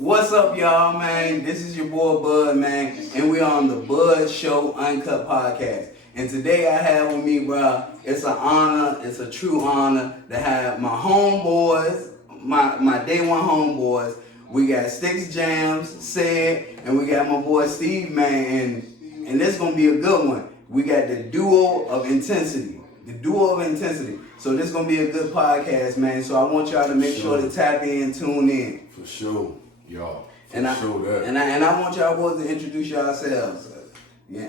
What's up, y'all, man? This is your boy Bud, man, and we on the Bud Show Uncut Podcast. And today I have with me, bro, it's an honor, it's a true honor to have my homeboys, my day one homeboys. We got Sticks Jams, Said, and we got my boy Steve, man, and this gonna be a good one. We got the duo of intensity. So this gonna be a good podcast, man. So I want y'all to make sure to tap in, tune in. For sure, y'all. And I want y'all boys to introduce yourselves. Yeah,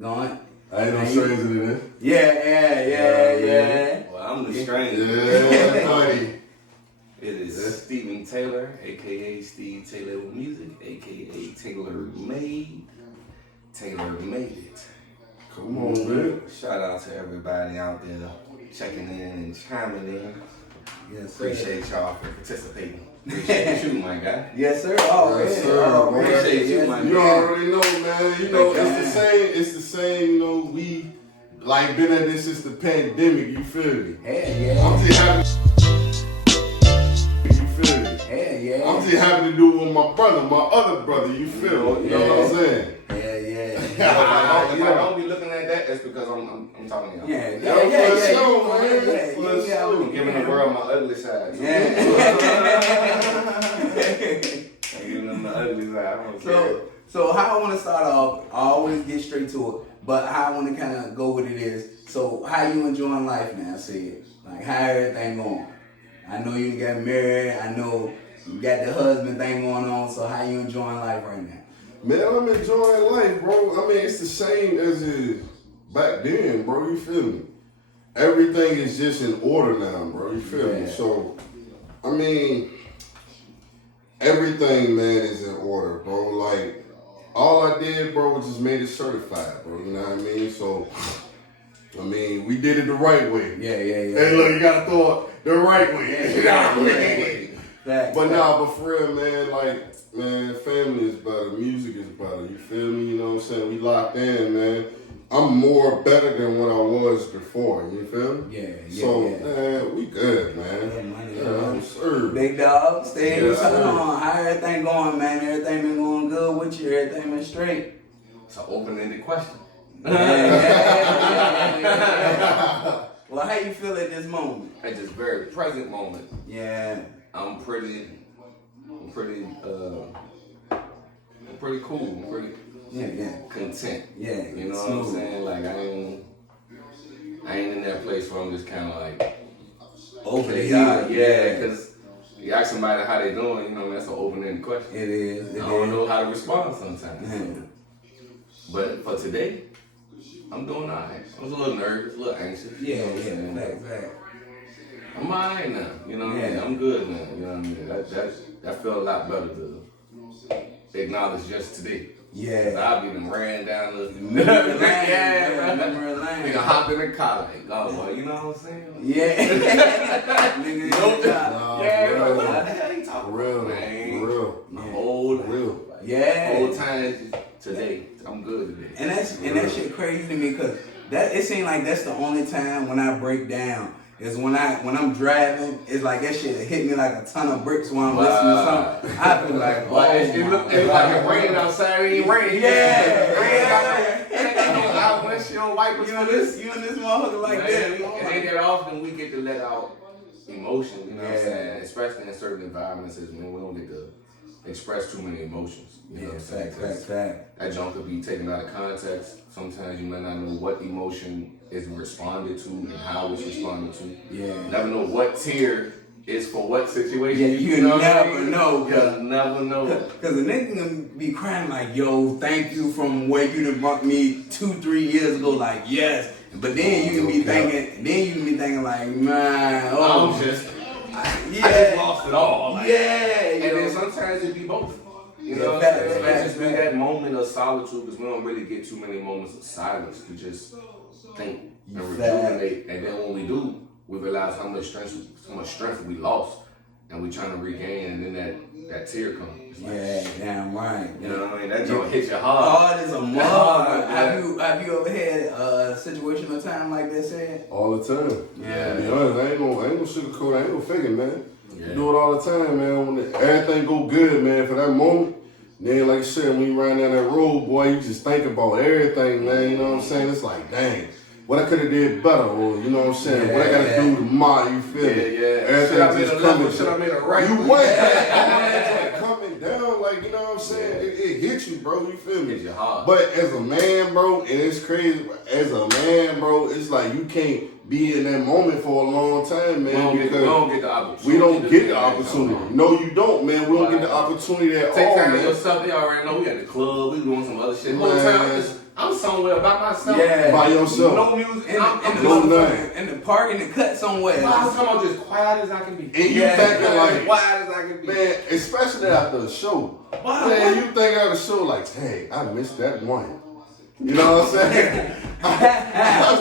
go on. I ain't no stranger to this. Yeah. Well, I'm the stranger. Yeah, buddy. It is Stephen Taylor, aka Steve Taylor with Music, aka Taylor Made. Taylor Made it. Come on, man. Shout out to everybody out there checking in and chiming in. Yes, sir. Appreciate y'all for participating. Appreciate you, my guy. Yes, sir. Oh, Yes, man. sir. Oh, Man. Appreciate you, my You guy. already know, man. You know, it's the same, you know, we like been at this since the pandemic, you feel me? Yeah. I'm just happy. You feel me? Yeah. I'm just happy to do it with my brother, my other brother, you feel me? You know what I'm saying? Yeah. If I don't be looking at that, it's because I'm talking to y'all. Yeah. I'm giving the world my ugly side. I'm giving them the ugly side. I don't care. So how I want to start off, I always get straight to it, but how I want to kind of go with it is, so how you enjoying life now, Sid? Like, how everything going? I know you got married, I know you got the husband thing going on, so how you enjoying life right now? Man, I'm enjoying life, bro. I mean, it's the same as it back then, bro. You feel me? Everything is just in order now, bro. You feel me? So, I mean, everything, man, is in order, bro. Like, all I did, bro, was just made it certified, bro. You know what I mean? So, I mean, we did it the right way. Yeah. Hey, look, you gotta throw it the right way. You know what I mean? But for real, man, like, man, family is better, music is better, you feel me? You know what I'm saying? We locked in, man. I'm more better than what I was before, you feel me? Man, we good, man. I'm sure. Big dog, stay what's on. How everything going, man? Everything been going good with you? Everything been straight? It's an open-ended question. Yeah. Well, how you feel at this moment? At this very present moment, Yeah. I'm pretty cool. I'm pretty content. Yeah. You know what I'm saying? Like I ain't in that place where I'm just kind of like Over the yeah, hill. because you ask somebody how they doing, you know, that's an open-ended question. It is. I don't know how to respond sometimes. But for today, I'm doing alright. I was a little nervous, a little anxious. You know what I'm saying? Fact. I'm alright now. You know what I mean? I'm good now. You know what I mean? That felt a lot better to acknowledge just today. Yeah. I'll be done ran down the Memory lane. Nigga hopped in the car like, oh boy, you know what I'm saying? Yeah. Nigga, What the hell you For talking real, about, for real. Old Yeah. times today. I'm good today. And that shit crazy to me because it seems like that's the only time when I break down is when I'm driving. It's like that shit hit me like a ton of bricks when I'm listening to something. I be like, oh, It look like it's raining outside. It ain't raining. Yeah. Out windshield wipers. You and this motherfucker like that. It ain't that often we get to let out emotion. You know what I'm saying? Especially in certain environments, man, we don't get to express too many emotions. You know what I'm saying? Fact. That junk could be taken out of context. Sometimes you might not know what emotion is responded to and how it's responded to. Yeah. You never know what tear is for what situation. Yeah, you never know. You'll never know. Because a nigga can be crying like, yo, thank you from where you done brought me 2-3 years ago, like, yes. But then you can be thinking like, man, I just lost it all. Like, and then sometimes it be both. You know what I'm saying? It just be that moment of solitude because we don't really get too many moments of silence to just think and rejuvenate. And then when we do, we realize how much strength we lost, and we trying to regain. And then that tear comes. Like, damn right. You know what I mean? That joint hits you hard. Hard as a mother. Have you ever had a situation or time like that, Sam? All the time. Yeah. To be honest, I ain't gonna sugarcoat, I ain't gonna fake it, man. Yeah. You do it all the time, man. When everything go good, man, for that moment, then like you said, when you run down that road, boy, you just think about everything, man. You know what I'm saying? It's like, dang, what I could have did better, or you know what I'm saying? What I gotta do tomorrow, you feel me? Everything just coming. Should I made a right? You what? Coming down, like, you know what I'm saying? It hits you, bro, you feel me? It's hard. But as a man, bro, and it's crazy, as a man, bro, it's like you can't be in that moment for a long time, man. We don't get the opportunity. We don't get the opportunity. No, you don't, man. We don't get the opportunity at all, man. Take time to yourself. They already know we at the club. We doing some other shit. Whole time, I'm somewhere by myself. Yeah. By yourself. No music. In the park, in the cut somewhere. I'm talking about just quiet as I can be. And you thinking like, quiet as I can be. Man, especially after the show. Man, you think after the show like, hey, I missed that one. You know what I'm saying? I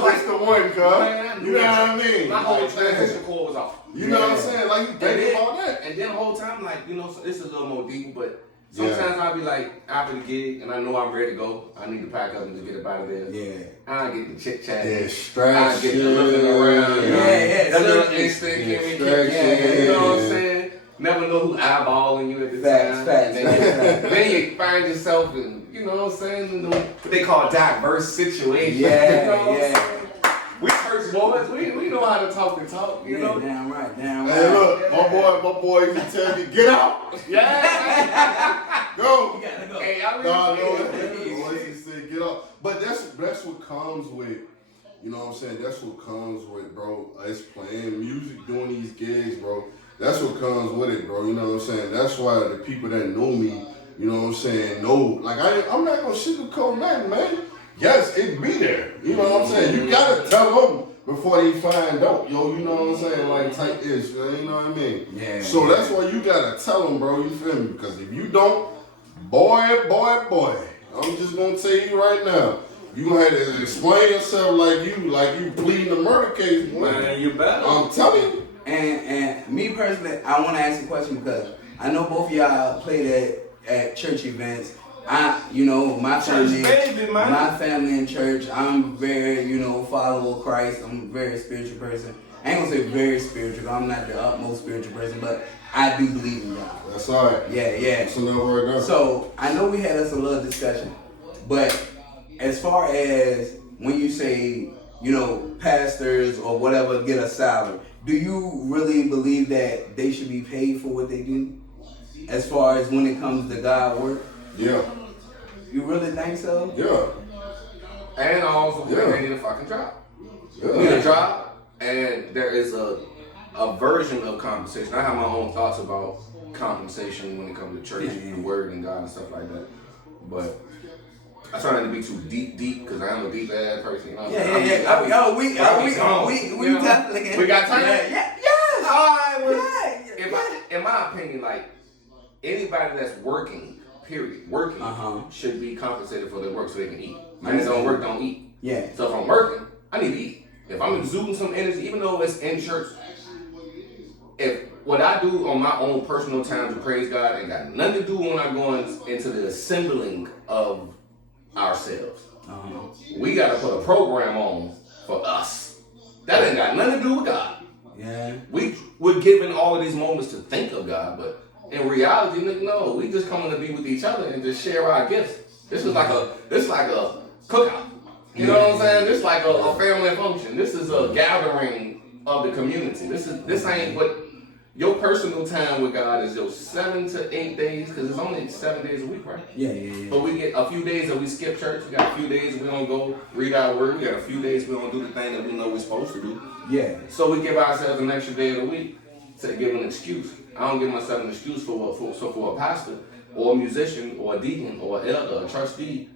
missed the one, cuz. You know what I mean? My whole transition cord was off. You know what I'm saying? Like, you think about that. And then the whole time, like, you know, so this is a little more deep, but sometimes I'll be like, after the gig, and I know I'm ready to go. I need to pack up and just get up out of there. Yeah. I get the chit chat. Distraction. I get the looking around. Yeah. That little instant give me, you know what I'm saying? Never know who eyeballing you at the time. Facts. Then you find yourself in, you know what I'm saying, in what they call diverse situations. Yeah, you know what I'm saying? We church boys, we know how to talk the talk, you know? Damn right. Hey, look, my boy used to tell me, get out. Yeah. Go. You gotta go. Hey, I He said, get out. But that's what comes with, you know what I'm saying? That's what comes with, bro, us playing music, doing these gigs, bro. That's what comes with it, bro. You know what I'm saying? That's why the people that know me, you know what I'm saying, know. Like, I'm not going to sugarcoat nothing, man. Yes, it be there. You know what I'm saying? You got to tell them before they find out. Yo, you know what I'm saying? Like, type ish, you know what I mean? Yeah. So that's why you got to tell them, bro. You feel me? Because if you don't, boy, I'm just going to tell you right now. You gonna have to explain yourself like you pleading a murder case, boy. Man, you better. I'm telling you. And me personally, I want to ask a question because I know both of y'all played at church events. My family in church. I'm very, follower of Christ. I'm a very spiritual person. I ain't gonna say very spiritual. I'm not the utmost spiritual person, but I do believe in God. That's all right. Yeah. That's enough right now. So I know we had us a little discussion, but as far as when you say, pastors or whatever get a salary, do you really believe that they should be paid for what they do? As far as when it comes to God work? Yeah. You really think so? Yeah. And I also think they need a fucking job. Yeah. They need a job, and there is a version of compensation. I have my own thoughts about compensation when it comes to church and the word and God and stuff like that. But I try not to be too deep, because I am a deep ass person. We definitely can. We got time? Yeah. All right, in my opinion, like, anybody that's working, period, should be compensated for their work so they can eat. Man that don't work, don't eat. Yeah. So if I'm working, I need to eat. If I'm exuding some energy, even though it's in church, if what I do on my own personal time to praise God ain't got nothing to do when I go into the assembling of ourselves. We got to put a program on for us. That ain't got nothing to do with God. Yeah. We're given all of these moments to think of God, but in reality, no, we just coming to be with each other and just share our gifts. This is like a cookout. You know what I'm saying? This is like a family function. This is a gathering of the community. This ain't what your personal time with God is. Your 7 to 8 days, because it's only 7 days a week, right? Yeah. But we get a few days that we skip church. We got a few days we don't go read our word. We got a few days we don't do the thing that we know we're supposed to do. Yeah. So we give ourselves an extra day of the week to give an excuse. I don't give myself an excuse for a pastor or a musician or a deacon or an elder or a trustee.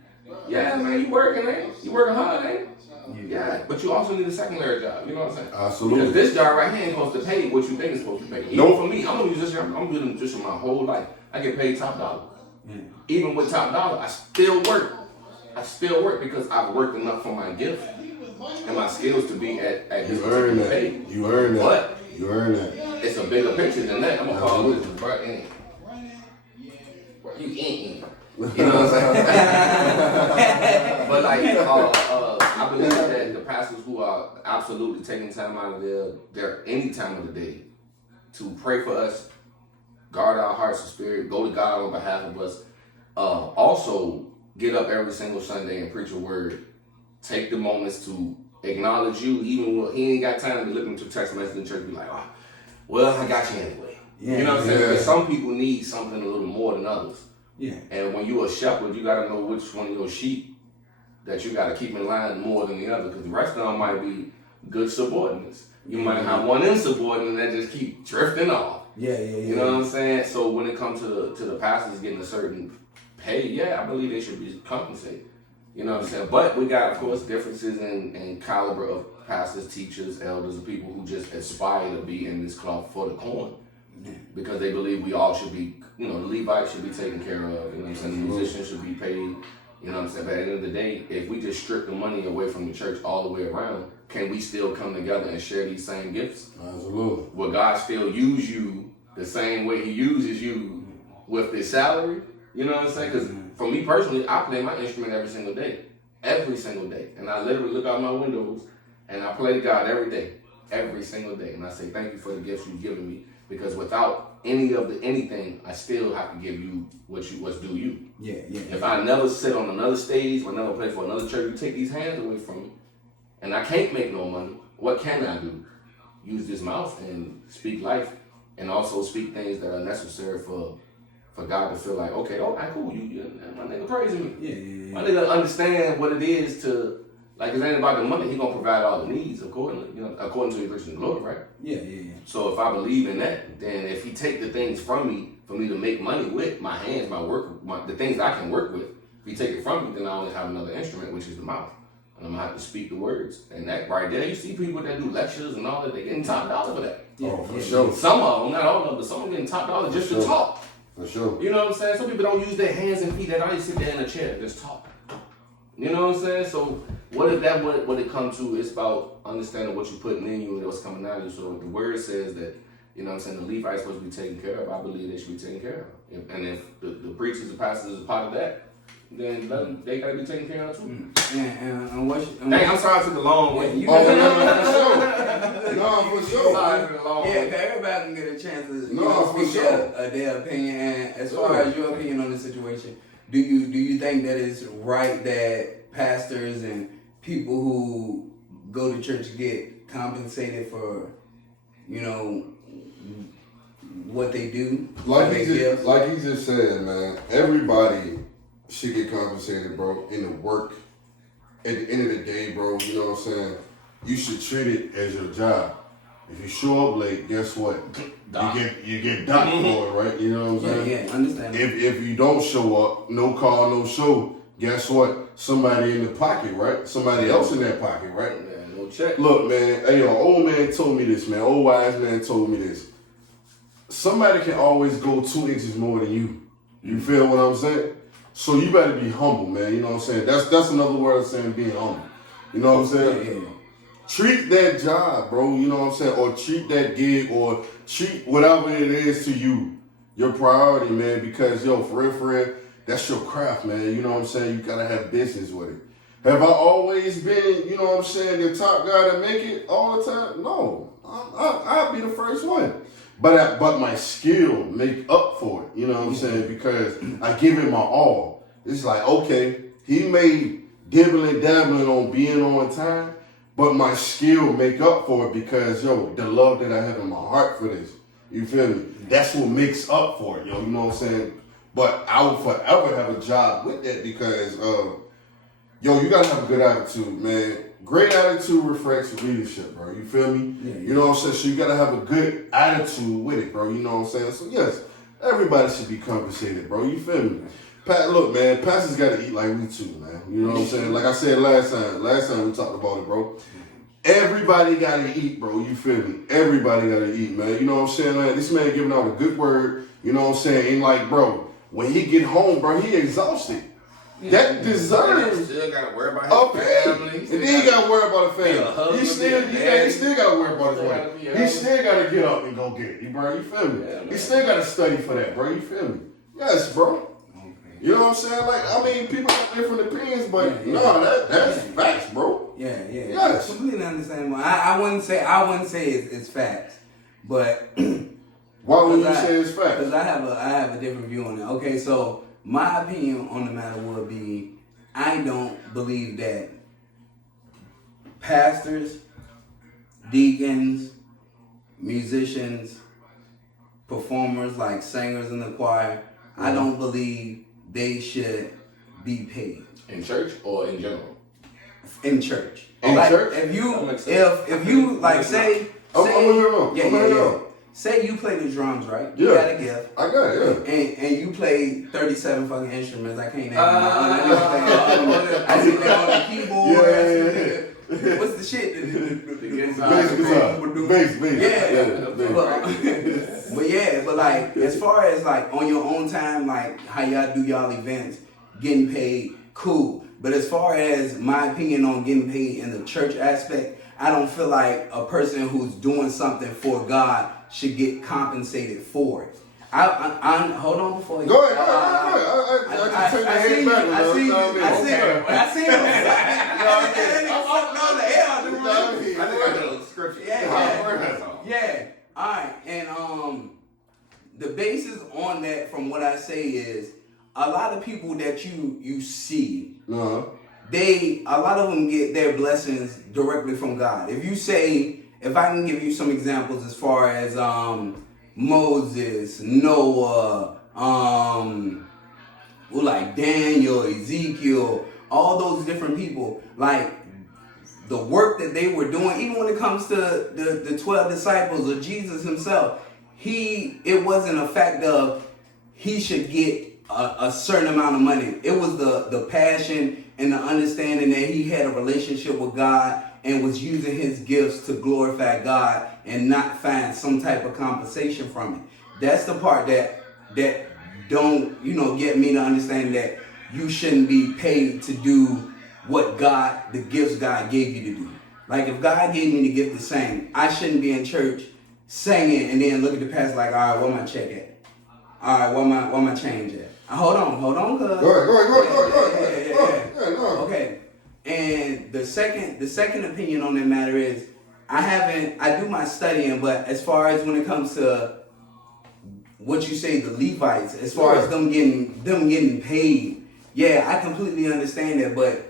Yeah, man, you working, ain't you? You working hard, ain't you? Yeah, but you also need a secondary job. You know what I'm saying? Absolutely. Because this job right here ain't supposed to pay what you think it's supposed to pay. Even for me, I'm a musician. I'm been a musician my whole life. I get paid top dollar. Even with top dollar, I still work. Because I've worked enough for my gift and my skills to be at this particular pay. You earn that. But you earn that. It's a bigger picture than that. I'm gonna call this bro. You ain't. You know what I'm saying? But like, I believe that the pastors who are absolutely taking time out of their any time of the day to pray for us, guard our hearts and spirit, go to God on behalf of us. Also, get up every single Sunday and preach a word. Take the moments to acknowledge you, even when he ain't got time to look into text message in church, be like, oh, well, I got you anyway. Yeah, you know what I'm saying? Because some people need something a little more than others. Yeah. And when you're a shepherd, you got to know which one of your sheep that you got to keep in line more than the other, because the rest of them might be good subordinates. You might have one insubordinate that just keep drifting off. Yeah. You know what I'm saying? So when it comes to the pastors getting a certain pay, yeah, I believe they should be compensated. You know what I'm saying? But we got, of course, differences in caliber of pastors, teachers, elders, and people who just aspire to be in this cloth for the coin. Because they believe we all should be, the Levites should be taken care of, you know what I'm saying? The musicians should be paid, you know what I'm saying? But at the end of the day, if we just strip the money away from the church all the way around, can we still come together and share these same gifts? Absolutely. Will God still use you the same way he uses you with his salary? You know what I'm saying? Because for me personally, I play my instrument every single day. Every single day. And I literally look out my windows and I play to God every day. Every single day. And I say, thank you for the gifts you've given me. Because without anything, I still have to give you what's due you. Yeah. If I never sit on another stage, or never play for another church, you take these hands away from me, and I can't make no money, what can I do? Use this mouth and speak life, and also speak things that are necessary for God to feel like, okay, all right, cool, my nigga praising me. Yeah. My nigga understand what it is to, like, it ain't about the money. He gonna provide all the needs according to his riches and glory, right? Yeah. So if I believe in that, then if he take the things from me for me to make money with, my hands, my work, the things I can work with, if he take it from me, then I only have another instrument, which is the mouth. And I'm gonna have to speak the words. And that right there, you see people that do lectures and all that, they getting top dollar for that. Yeah, for sure. Some of them, not all of them, but some of them getting top dollar just to talk. For sure. You know what I'm saying? Some people don't use their hands and feet. They don't sit there in a chair and just talk. You know what I'm saying? So what it comes to, it's about understanding what you're putting in you and what's coming out of you. So the word says that, you know what I'm saying, the Levites supposed to be taken care of. I believe they should be taken care of. And if the preachers and pastors is a part of that, then they gotta be taken care of too. And what? Dang, I'm sorry I took the long way. No, for sure. Yeah, everybody can get a chance to speak their opinion. And as far as your opinion on the situation, do you think that it's right that pastors and people who go to church get compensated for, what they do? Like he just said, man, everybody should get compensated, bro, in the work. At the end of the day, bro, you know what I'm saying? You should treat it as your job. If you show up late, guess what? You get docked for it, right? You know what I'm saying? Yeah, understand. If you don't show up, no call, no show, guess what? Somebody in the pocket, right? Somebody else in that pocket, right? Yeah, no check. Look, man, old man told me this, man. Old wise man told me this. Somebody can always go 2 inches more than you. You feel what I'm saying? So you better be humble, man. You know what I'm saying? That's another word of saying being humble. You know what I'm saying? Yeah. Treat that job, bro. You know what I'm saying? Or treat that gig, or treat whatever it is to you your priority, man. Because, for real, that's your craft, man. You know what I'm saying? You gotta have business with it. Have I always been, you know what I'm saying, the top guy to make it all the time? No. I'll be the first one. But my skill make up for it, you know what I'm saying? Because I give it my all. It's like, okay, he may dibbling dabbling on being on time, but my skill make up for it because, the love that I have in my heart for this, you feel me? That's what makes up for it, you know what I'm saying? But I will forever have a job with that because, you gotta have a good attitude, man. Great attitude reflects leadership, bro. You feel me? Yeah. You know what I'm saying? So you gotta have a good attitude with it, bro. You know what I'm saying? So yes, everybody should be compensated, bro. You feel me? Look, man, pastors gotta eat like we too, man. You know what I'm saying? Like I said last time we talked about it, bro. Everybody gotta eat, bro. You feel me? Everybody gotta eat, man. You know what I'm saying? Man, this man giving out a good word. You know what I'm saying? And like, bro, when he get home, bro, he exhausted. That deserves still gotta worry about his family. And then he gotta worry about his family. He still gotta worry about his wife. He still gotta get up and go get it, bro. You feel me? He still gotta study for that, bro. You feel me? Yes, bro. You know what I'm saying? Like, I mean, people have different opinions, but that's facts, bro. Yeah. Yes. Completely understandable. I wouldn't say it's facts, but Why would you say it's fact? Because I have a different view on it. Okay, so my opinion on the matter would be, I don't believe that pastors, deacons, musicians, performers like singers in the choir, I don't believe they should be paid. In church or in general? In church. In church? If you like say say you play the drums, right? You got a gift. I got it, yeah. And you play 37 fucking instruments. I can't name them. I see that on the keyboard. Yeah. What's the shit? But like as far as like on your own time, like how y'all do y'all events, getting paid, cool. But as far as my opinion on getting paid in the church aspect, I don't feel like a person who's doing something for God should get compensated for it. Hold on before you go ahead. I just turn my head back. I see you. I think I know the scripture. Yeah. All right. And the basis on that, from what I say, is a lot of people that you see, a lot of them get their blessings directly from God. If I can give you some examples as far as Moses, Noah, like Daniel, Ezekiel, all those different people, like the work that they were doing, even when it comes to the 12 disciples or Jesus himself, it wasn't a fact of he should get a certain amount of money. It was the passion and the understanding that he had a relationship with God and was using his gifts to glorify God and not find some type of compensation from it. That's the part that don't, get me to understand that you shouldn't be paid to do what the gifts God gave you to do. Like if God gave me the gift to sing, I shouldn't be in church singing and then look at the pastor like, all right, where my check at? All right, where my change at? Hold on, cuz. Go ahead. Okay. And the second opinion on that matter is I do my studying, but as far as when it comes to what you say, the Levites, as far as them getting paid, I completely understand that, but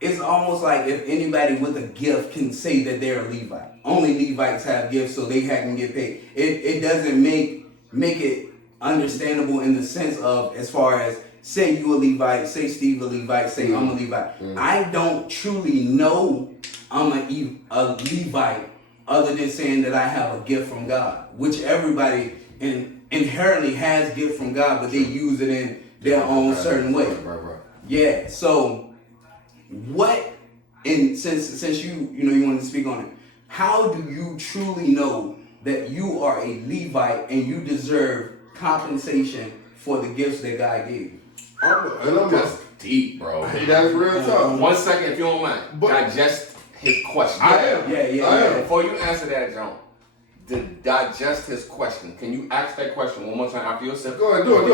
it's almost like if anybody with a gift can say that they're a Levite. Only Levites have gifts, so they can get paid. It doesn't make it understandable in the sense of, as far as say you a Levite, say Steve a Levite, say I'm a Levite. I don't truly know I'm a Levite other than saying that I have a gift from God, which everybody inherently has gift from God, but they use it in their own certain way. Right. Yeah. So since you wanted to speak on it, how do you truly know that you are a Levite and you deserve compensation for the gifts that God gave you? That's deep, bro. That's real talk. 1 second, if you don't mind. Digest his question. I am. Yeah. Before you answer that, John, to digest his question, can you ask that question one more time after yourself? Go ahead, do it.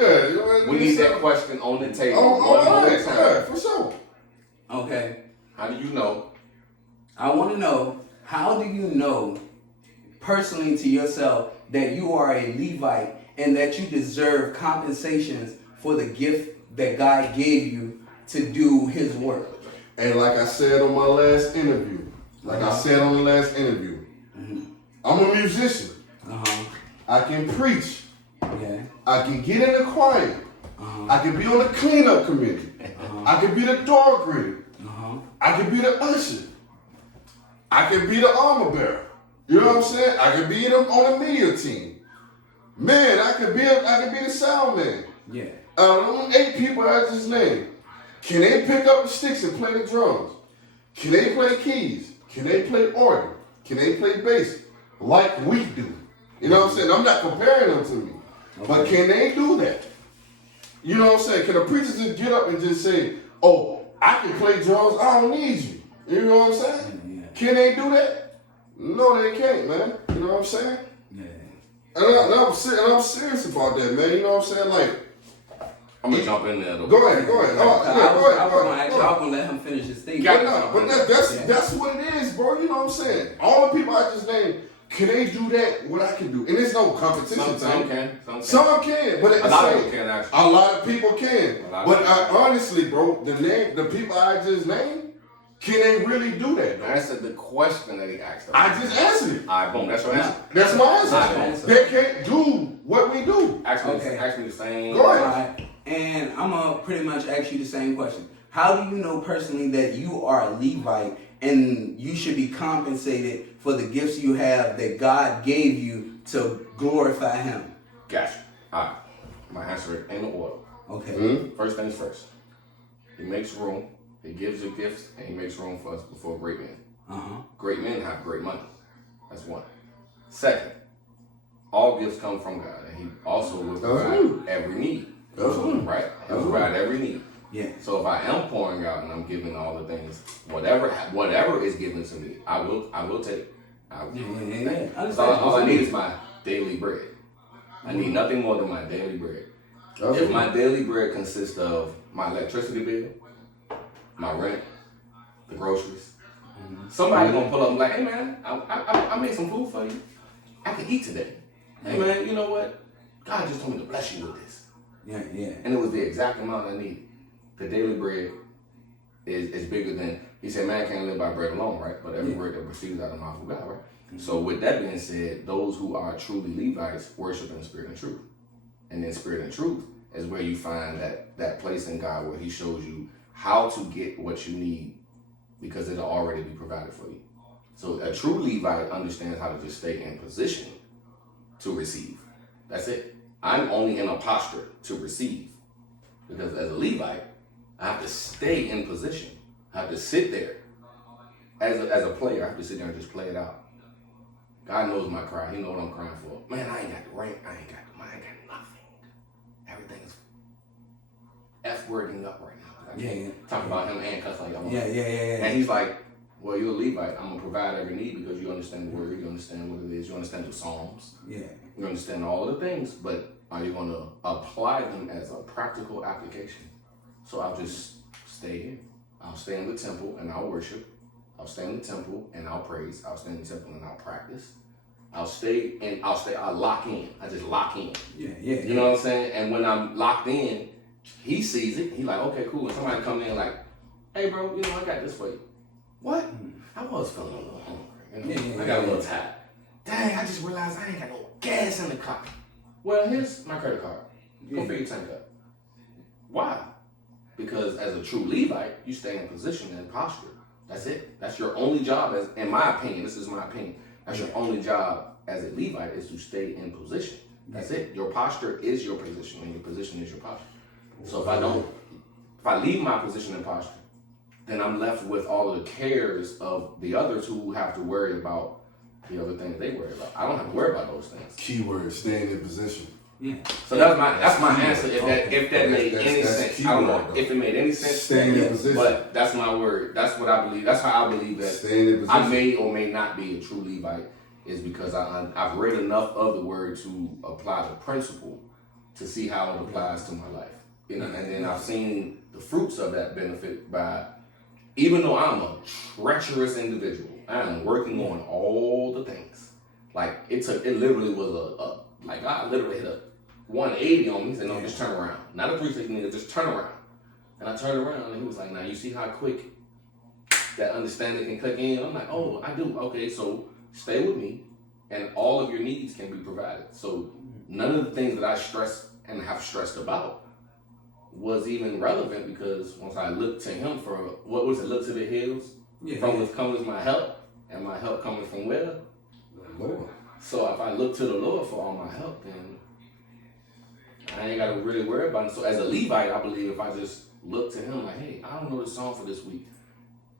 Yeah. We need that question on the table one more time. Yeah, for sure. Okay. How do you know? I want to know, how do you know personally to yourself that you are a Levite and that you deserve compensations for the gift that God gave you to do his work? And like I said on my last interview, I'm a musician. I can preach. I can get in the choir. I can be on the cleanup committee. I can be the door greeter. I can be the usher. I can be the armor bearer. You know what I'm saying? I can be on the media team. Man, I could be the sound man. Yeah. 8 people I just named. Can they pick up the sticks and play the drums? Can they play keys? Can they play organ? Can they play bass? Like we do. You know what I'm saying? I'm not comparing them to me. Okay. But can they do that? You know what I'm saying? Can a preacher just get up and just say, oh, I can play drums, I don't need you. You know what I'm saying? Yeah. Can they do that? No, they can't, man. You know what I'm saying? Yeah. And I'm serious about that, man. You know what I'm saying? Like, I'm gonna jump in there though. Go ahead. I was gonna let him finish his thing. But that's what it is, bro. You know what I'm saying? All the people I just named can they do that? What I can do? And there's no competition. Some can. Some can. But a lot of people can actually. A lot of people can. But honestly, bro, the people I just named, can they really do that? Though? Answer the question that he asked. I just answered it. All right, boom. That's your answer. That's my answer. They can't do what we do. Ask me the same. Go ahead. Right. And I'm going to pretty much ask you the same question. How do you know personally that you are a Levite and you should be compensated for the gifts you have that God gave you to glorify Him? Gotcha. All right. My answer in the order. Okay. Mm-hmm. First things first. He makes room. He gives you gifts, and He makes room for us before great men. Great men have great money. That's one. Second, all gifts come from God, and He also will provide every need. Right? He'll provide every need. Yeah. So if I am pouring out and I'm giving all the things, whatever is given to me, I will take. All I need is my daily bread. I need nothing more than my daily bread. If my daily bread consists of my electricity bill, my rent, the groceries, somebody gonna pull up and be like, hey man, I made some food for you. I can eat today. Hey man, you know what? God just told me to bless you with this. Yeah. And it was the exact amount I needed. The daily bread is bigger than, He said, man can't live by bread alone, right? But every word that proceeds out of the mouth of God, right? So with that being said, those who are truly Levites worship in spirit and truth. And in spirit and truth is where you find that place in God where He shows you how to get what you need because it'll already be provided for you. So a true Levite understands how to just stay in position to receive. That's it. I'm only in a posture to receive. Because as a Levite, I have to stay in position. I have to sit there. As a player, I have to sit there and just play it out. God knows my cry. He knows what I'm crying for. Man, I ain't got the rank. I ain't got nothing. Everything's F-wording up right now. Yeah. Talking about him and cuss like I'm. Yeah. And he's like, well, you're a Levite. I'm going to provide every need because you understand the word. You understand what it is. You understand the Psalms. Yeah. You understand all of the things. But are you going to apply them as a practical application? So I'll just stay here. I'll stay in the temple and I'll worship. I'll stay in the temple and I'll praise. I'll stay in the temple and I'll practice. I'll lock in. I just lock in. Yeah. You know what I'm saying? And when I'm locked in, he sees it. He's like, okay, cool. And somebody comes in like, hey, bro, you know, I got this for you. What? I was feeling a little hungry. You know? I got a little tired. Dang, I just realized I ain't got no gas in the car. Well, here's my credit card. Go fill your tank up. Why? Because as a true Levite, you stay in position and posture. That's it. That's your only job, in my opinion. This is my opinion. That's your only job as a Levite is to stay in position. That's it. Your posture is your position, and your position is your posture. So if I leave my position and posture, then I'm left with all of the cares of the others who have to worry about the other things they worry about. I don't have to worry about those things. Keyword, staying in position. Yeah. So that's my answer. If that made any sense, I don't know if it made any sense. Staying in position. But that's my word. That's what I believe. That's how I believe that staying in position. I may or may not be a true Levite is because I've read enough of the word to apply the principle to see how it applies to my life. You know, and then I've seen the fruits of that benefit by, even though I'm a treacherous individual, I am working on all the things. Like it literally was God literally hit a 180 on me. He said, no, just turn around. Not a 360 nigga, just turn around. And I turned around and he was like, now you see how quick that understanding can click in? I'm like, oh, I do. Okay, so stay with me and all of your needs can be provided. So none of the things that I stress and have stressed about was even relevant because once I looked to him for, what was it, look to the hills? From which comes my help, and my help coming from where? The Lord. So if I look to the Lord for all my help, then I ain't got to really worry about it. So as a Levite, I believe if I just look to him like, hey, I don't know the song for this week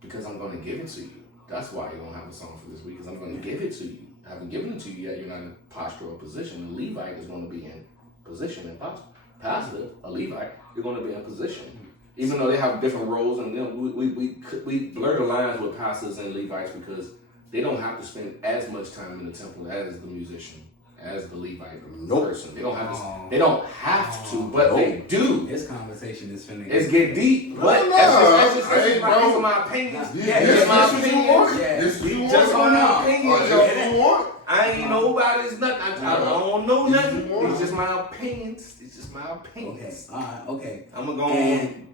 because I'm going to give it to you. That's why you don't have a song for this week because I'm going to give it to you. I haven't given it to you yet. You're not in posture or position. The Levite is going to be in position and posture. Pastor, a Levite, you're going to be in position. Even though they have different roles, and we blur the lines with pastors and Levites because they don't have to spend as much time in the temple as the musician, as the Levite person. They don't have to. They don't have to, but they do. This conversation is finna. It's get deep. But that's just my opinions. This my opinions. Just my opinions. I ain't nobody's nothing. I don't know nothing. It's just my opinions. It's just my opinions. Okay. All right. Okay. I'm gonna go on.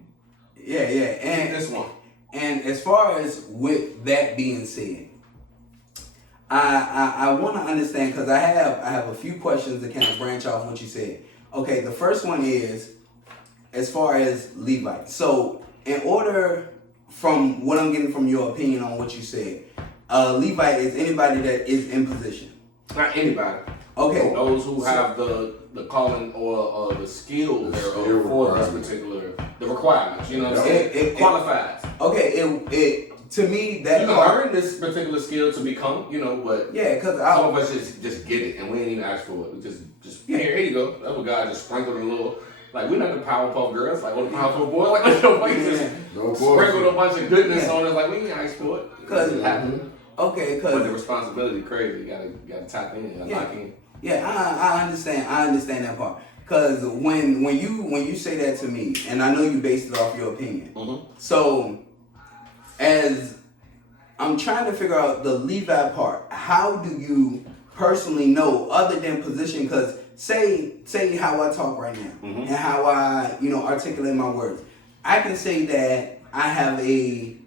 Yeah. And this one. And as far as with that being said, I want to understand, because I have a few questions that kind of branch off what you said. Okay, the first one is as far as Levite. So in order, from what I'm getting from your opinion on what you said, Levite is anybody that is in position. Not anybody. Okay. Those who have the calling or the skill for this particular the requirements. You know what I'm saying? It qualifies. Okay. It to me that you can earn this particular skill to become, but because some of us just get it and we ain't even ask for it. We just here you go. That's what God just sprinkled a little. Like, we're not the Powerpuff Girls, like, the Powerpuff Boys. Like, nobody just sprinkled a bunch of goodness on us. Like, we ain't ask for it. Because it happened. Okay, but the responsibility crazy. You gotta tap in, lock in. Yeah, I understand. I understand that part. Because when you say that to me, and I know you based it off your opinion. Mm-hmm. So, as I'm trying to figure out the Levi part, how do you personally know, other than position? Because say how I talk right now, mm-hmm. and how I articulate my words. I can say that I have a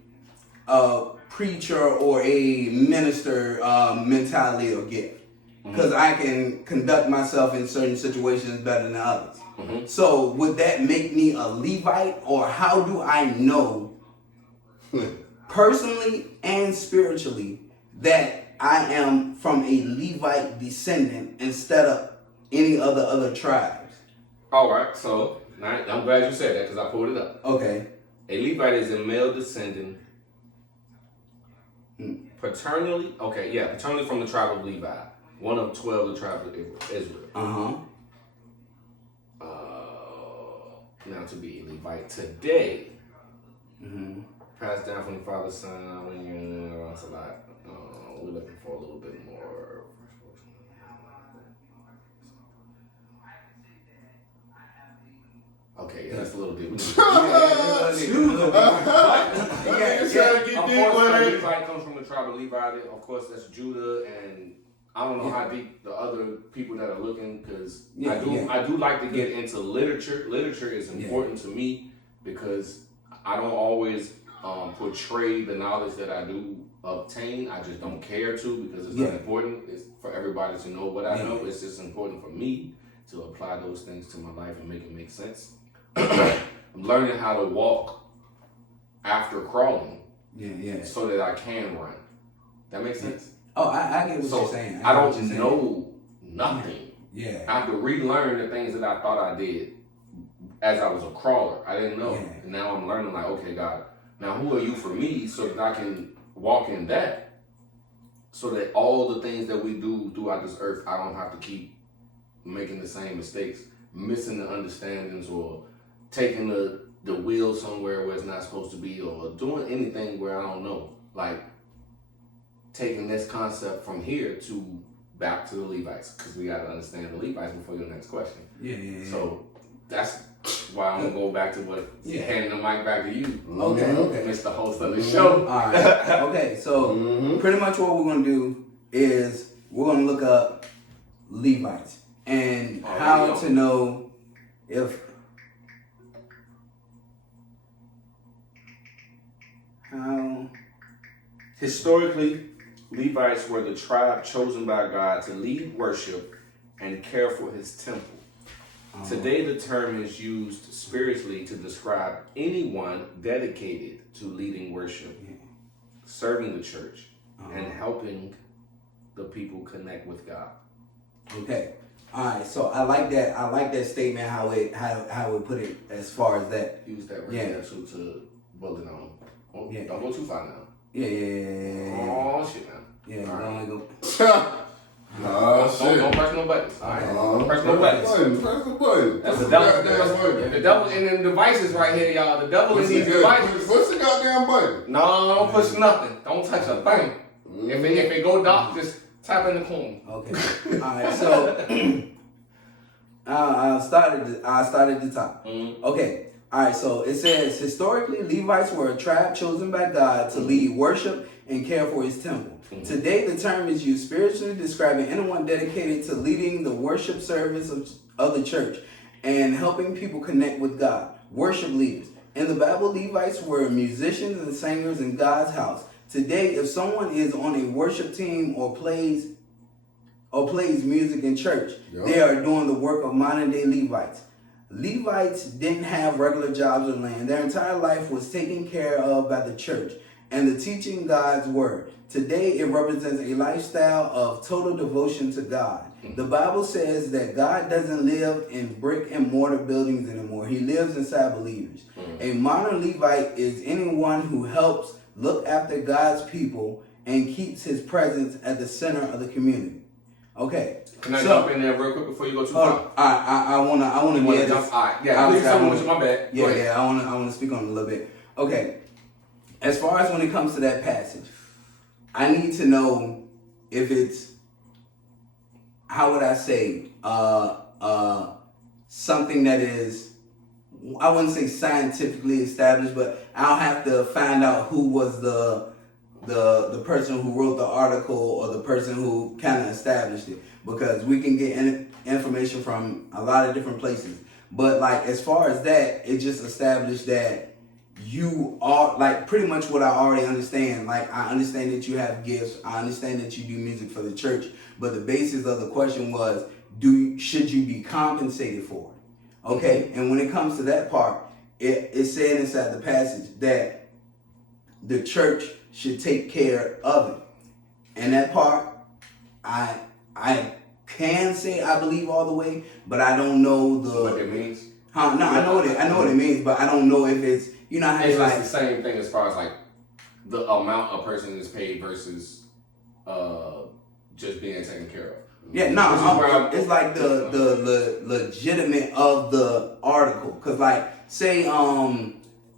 preacher or a minister mentality or gift, because mm-hmm. I can conduct myself in certain situations better than others. Mm-hmm. So would that make me a Levite, or how do I know personally and spiritually that I am from a Levite descendant instead of any other tribes? All right, so I'm glad you said that, because I pulled it up. Okay. A Levite is a male descendant paternally from the tribe of Levi, one of 12 of the tribe of Israel. Now, to be a Levite today, mm-hmm. passed down from the father, son, that's a lot. We're looking for a little bit more. Okay, yeah, that's a little different. Of course, Levi comes from the tribe of Levi. Of course, that's Judah, and I don't know how deep the other people that are looking, because I do like to get into literature. Literature is important to me, because I don't always portray the knowledge that I do obtain. I just don't care to, because it's not important. It's for everybody to know what I know. It's just important for me to apply those things to my life and make it make sense. I'm learning how to walk after crawling, so that I can run. That makes sense? Oh, I get what you're saying. I don't know nothing. Yeah. I have to relearn the things that I thought I did as I was a crawler. I didn't know. Yeah. And now I'm learning, like, okay, God, now who are you for me, so that I can walk in that, so that all the things that we do throughout this earth, I don't have to keep making the same mistakes, missing the understandings, or taking the wheel somewhere where it's not supposed to be, or doing anything where I don't know. Like, taking this concept from here to back to the Levites, because we got to understand the Levites before your next question. Yeah. So that's why I'm going to go back to handing the mic back to you. Okay. Mr. Host of the show. All right. Okay, so pretty much what we're going to do is we're going to look up Levites and how to know if... Historically, Levites were the tribe chosen by God to lead worship and care for his temple. Today, the term is used spiritually to describe anyone dedicated to leading worship, serving the church, and helping the people connect with God. Okay. All right. So I like that. I like that statement. How it put it as far as that. Use that right there to build it on. Don't go too far now. Yeah. Oh shit, man. Yeah. Don't go. Don't press no buttons. All right. Don't press no buttons. Press the button. That's the devil. The devil in them devices right here, y'all. The devil in these devices. Push the goddamn button. No, don't push nothing. Don't touch a thing. If it go dark, just Tap in the coin. Okay. All right. So I started at the top. Mm-hmm. Okay. All right. So it says historically Levites were a tribe chosen by God to lead worship and care for His temple. Mm-hmm. Today, the term is used spiritually describing anyone dedicated to leading the worship service of the church and helping people connect with God. Worship leaders. In the Bible, Levites were musicians and singers in God's house. Today, if someone is on a worship team or plays music in church, they are doing the work of modern day Levites. Levites didn't have regular jobs or land. Their entire life was taken care of by the church and the teaching God's word. Today, it represents a lifestyle of total devotion to God. The Bible says that God doesn't live in brick and mortar buildings anymore. He lives inside believers. A modern Levite is anyone who helps look after God's people and keeps His presence at the center of the community. Okay. Can I jump in there real quick before you go too far? I wanna get this. Yeah, please tell me what's my bad. Yeah, I wanna speak on it a little bit. Okay. As far as when it comes to that passage, I need to know if it's, how would I say, something that is, I wouldn't say scientifically established, but I'll have to find out who was the person who wrote the article or the person who kind of established it, because we can get information from a lot of different places. But like, as far as that, it just established that you are, like, pretty much what I already understand. Like, I understand that you have gifts. I understand that you do music for the church. But the basis of the question was, should you be compensated for it? Okay, and when it comes to that part, it said inside the passage that the church should take care of it. And that part, I can say I believe all the way, but I don't know what it means. No, I know what it means, but I don't know if it's, you know how it's like the same thing as far as like the amount a person is paid versus just being taken care of. Yeah, no, it's like the legitimate of the article, cause like say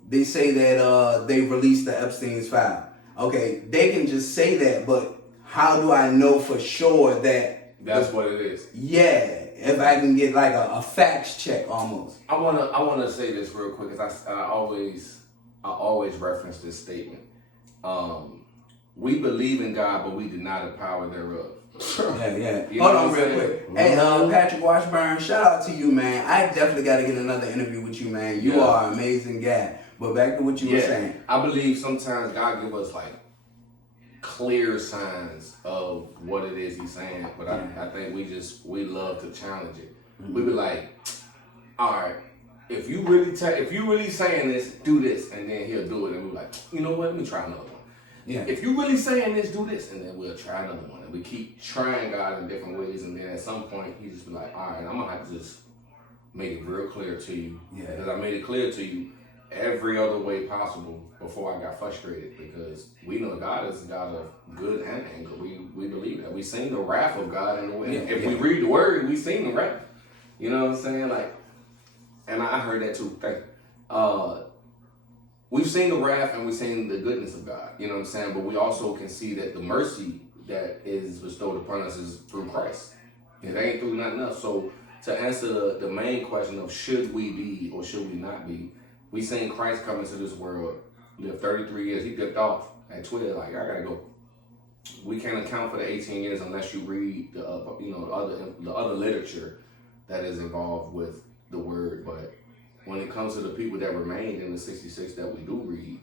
they say that they released the Epstein's file. Okay, they can just say that, but how do I know for sure that that's what it is? Yeah. If I can get like a facts check almost. I wanna say this real quick, because I always reference this statement. We believe in God, but we deny the power thereof. Yeah. Hold on real quick. Hey, Patrick Washburn, shout out to you, man. I definitely got to get another interview with you, man. You are an amazing guy. But back to what you were saying. I believe sometimes God give us like clear signs of what it is He's saying, but I think we love to challenge it. Mm-hmm. We be like, all right, if you really saying this, do this, and then He'll do it, and we're like, you know what? Let me try another one. Yeah. If you really saying this, do this, and then we'll try another one, and we keep trying God in different ways, and then at some point He just be like, all right, I'm gonna have to just make it real clear to you, because I made it clear to you every other way possible before I got frustrated, because we know God is a God of good and anger. We believe that. We seen the wrath of God in the way. If we read the word, we seen the wrath. You know what I'm saying? Like, and I heard that too. Thank you. We've seen the wrath and we've seen the goodness of God. You know what I'm saying? But we also can see that the mercy that is bestowed upon us is through Christ. It ain't through nothing else. So to answer the main question of should we be or should we not be, we seen Christ come into this world, live 33 years. He dipped off at 12. Like, I gotta go. We can't account for the 18 years unless you read the other literature that is involved with the word. But when it comes to the people that remained in the 66 that we do read,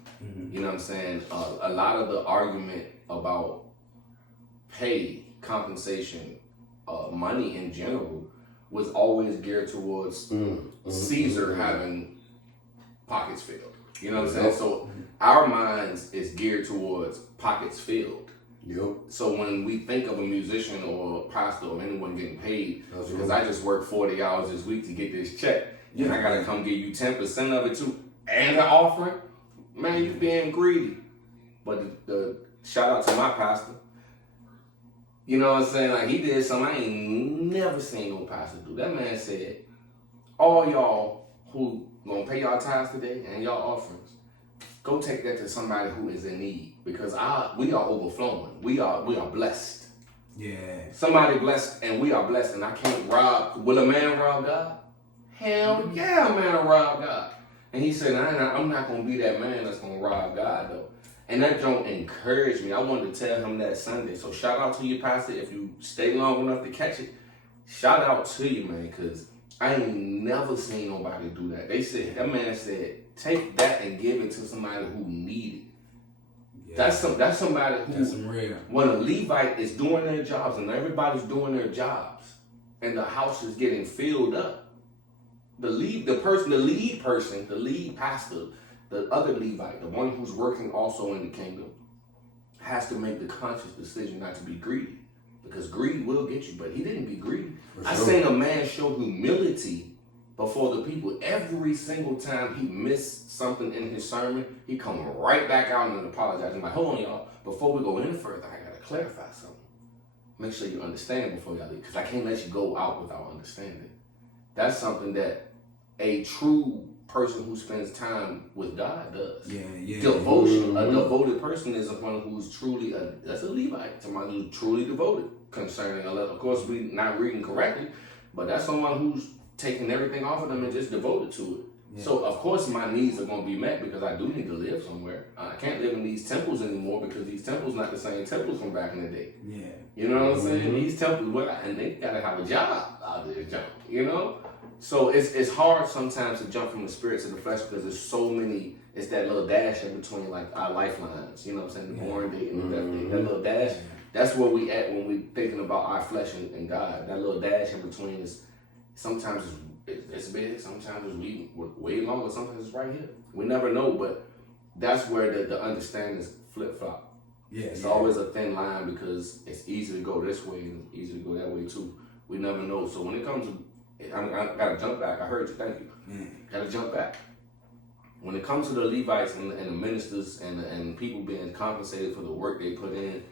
you know what I'm saying? A lot of the argument about pay, compensation, money in general was always geared towards Caesar having pockets filled. You know what I'm saying? So our minds is geared towards pockets filled. Yep. So when we think of a musician or a pastor or anyone getting paid, because I just work 40 hours this week to get this check, and I gotta come give you 10% of it too, and the offering, man, you being greedy. But the shout out to my pastor. You know what I'm saying? Like, he did something I ain't never seen no pastor do. That man said, all y'all who gonna pay y'all tithes today and y'all offerings, go take that to somebody who is in need, because we are overflowing. We are blessed. Yeah. Somebody blessed, and we are blessed, and I can't rob. Will a man rob God? Hell yeah, a man will rob God. And he said, I'm not going to be that man that's going to rob God, though. And that don't encourage me. I wanted to tell him that Sunday. So shout out to you, Pastor. If you stay long enough to catch it, shout out to you, man, because I ain't never seen nobody do that. That man said, take that and give it to somebody who need it. Yeah. That's somebody who, that's some real. When a Levite is doing their jobs and everybody's doing their jobs and the house is getting filled up, the lead person, the lead pastor, the other Levite, the one who's working also in the kingdom, has to make the conscious decision not to be greedy. Because greed will get you, but he didn't be greedy. I seen a man show humility before the people. Every single time he missed something in his sermon, he come right back out and apologize. I'm like, hold on, y'all. Before we go any further, I got to clarify something. Make sure you understand before y'all leave, because I can't let you go out without understanding. That's something that a true person who spends time with God does. Yeah. Devotion. A devoted person is one who's truly, that's a Levite, somebody who's truly devoted concerning a letter. Of course, we not reading correctly, but that's someone who's taking everything off of them and just devoted to it. Yeah. So, of course, my needs are going to be met because I do need to live somewhere. I can't live in these temples anymore because these temples not the same temples from back in the day. Yeah. You know what I'm saying? These temples, and they got to have a job out there, jump, you know? So it's hard sometimes to jump from the spirit to the flesh because there's so many, it's that little dash in between like our lifelines, you know what I'm saying? The born date and the death date. That little dash, that's where we at when we thinking about our flesh and God. That little dash in between is sometimes it's big, sometimes it's way longer, sometimes it's right here. We never know, but that's where the understanding is flip-flop. Yeah, it's always a thin line because it's easy to go this way and it's easy to go that way too. We never know. So when it comes to, I gotta jump back. I heard you. Thank you. Gotta jump back. When it comes to the Levites and the ministers and people being compensated for the work they put in,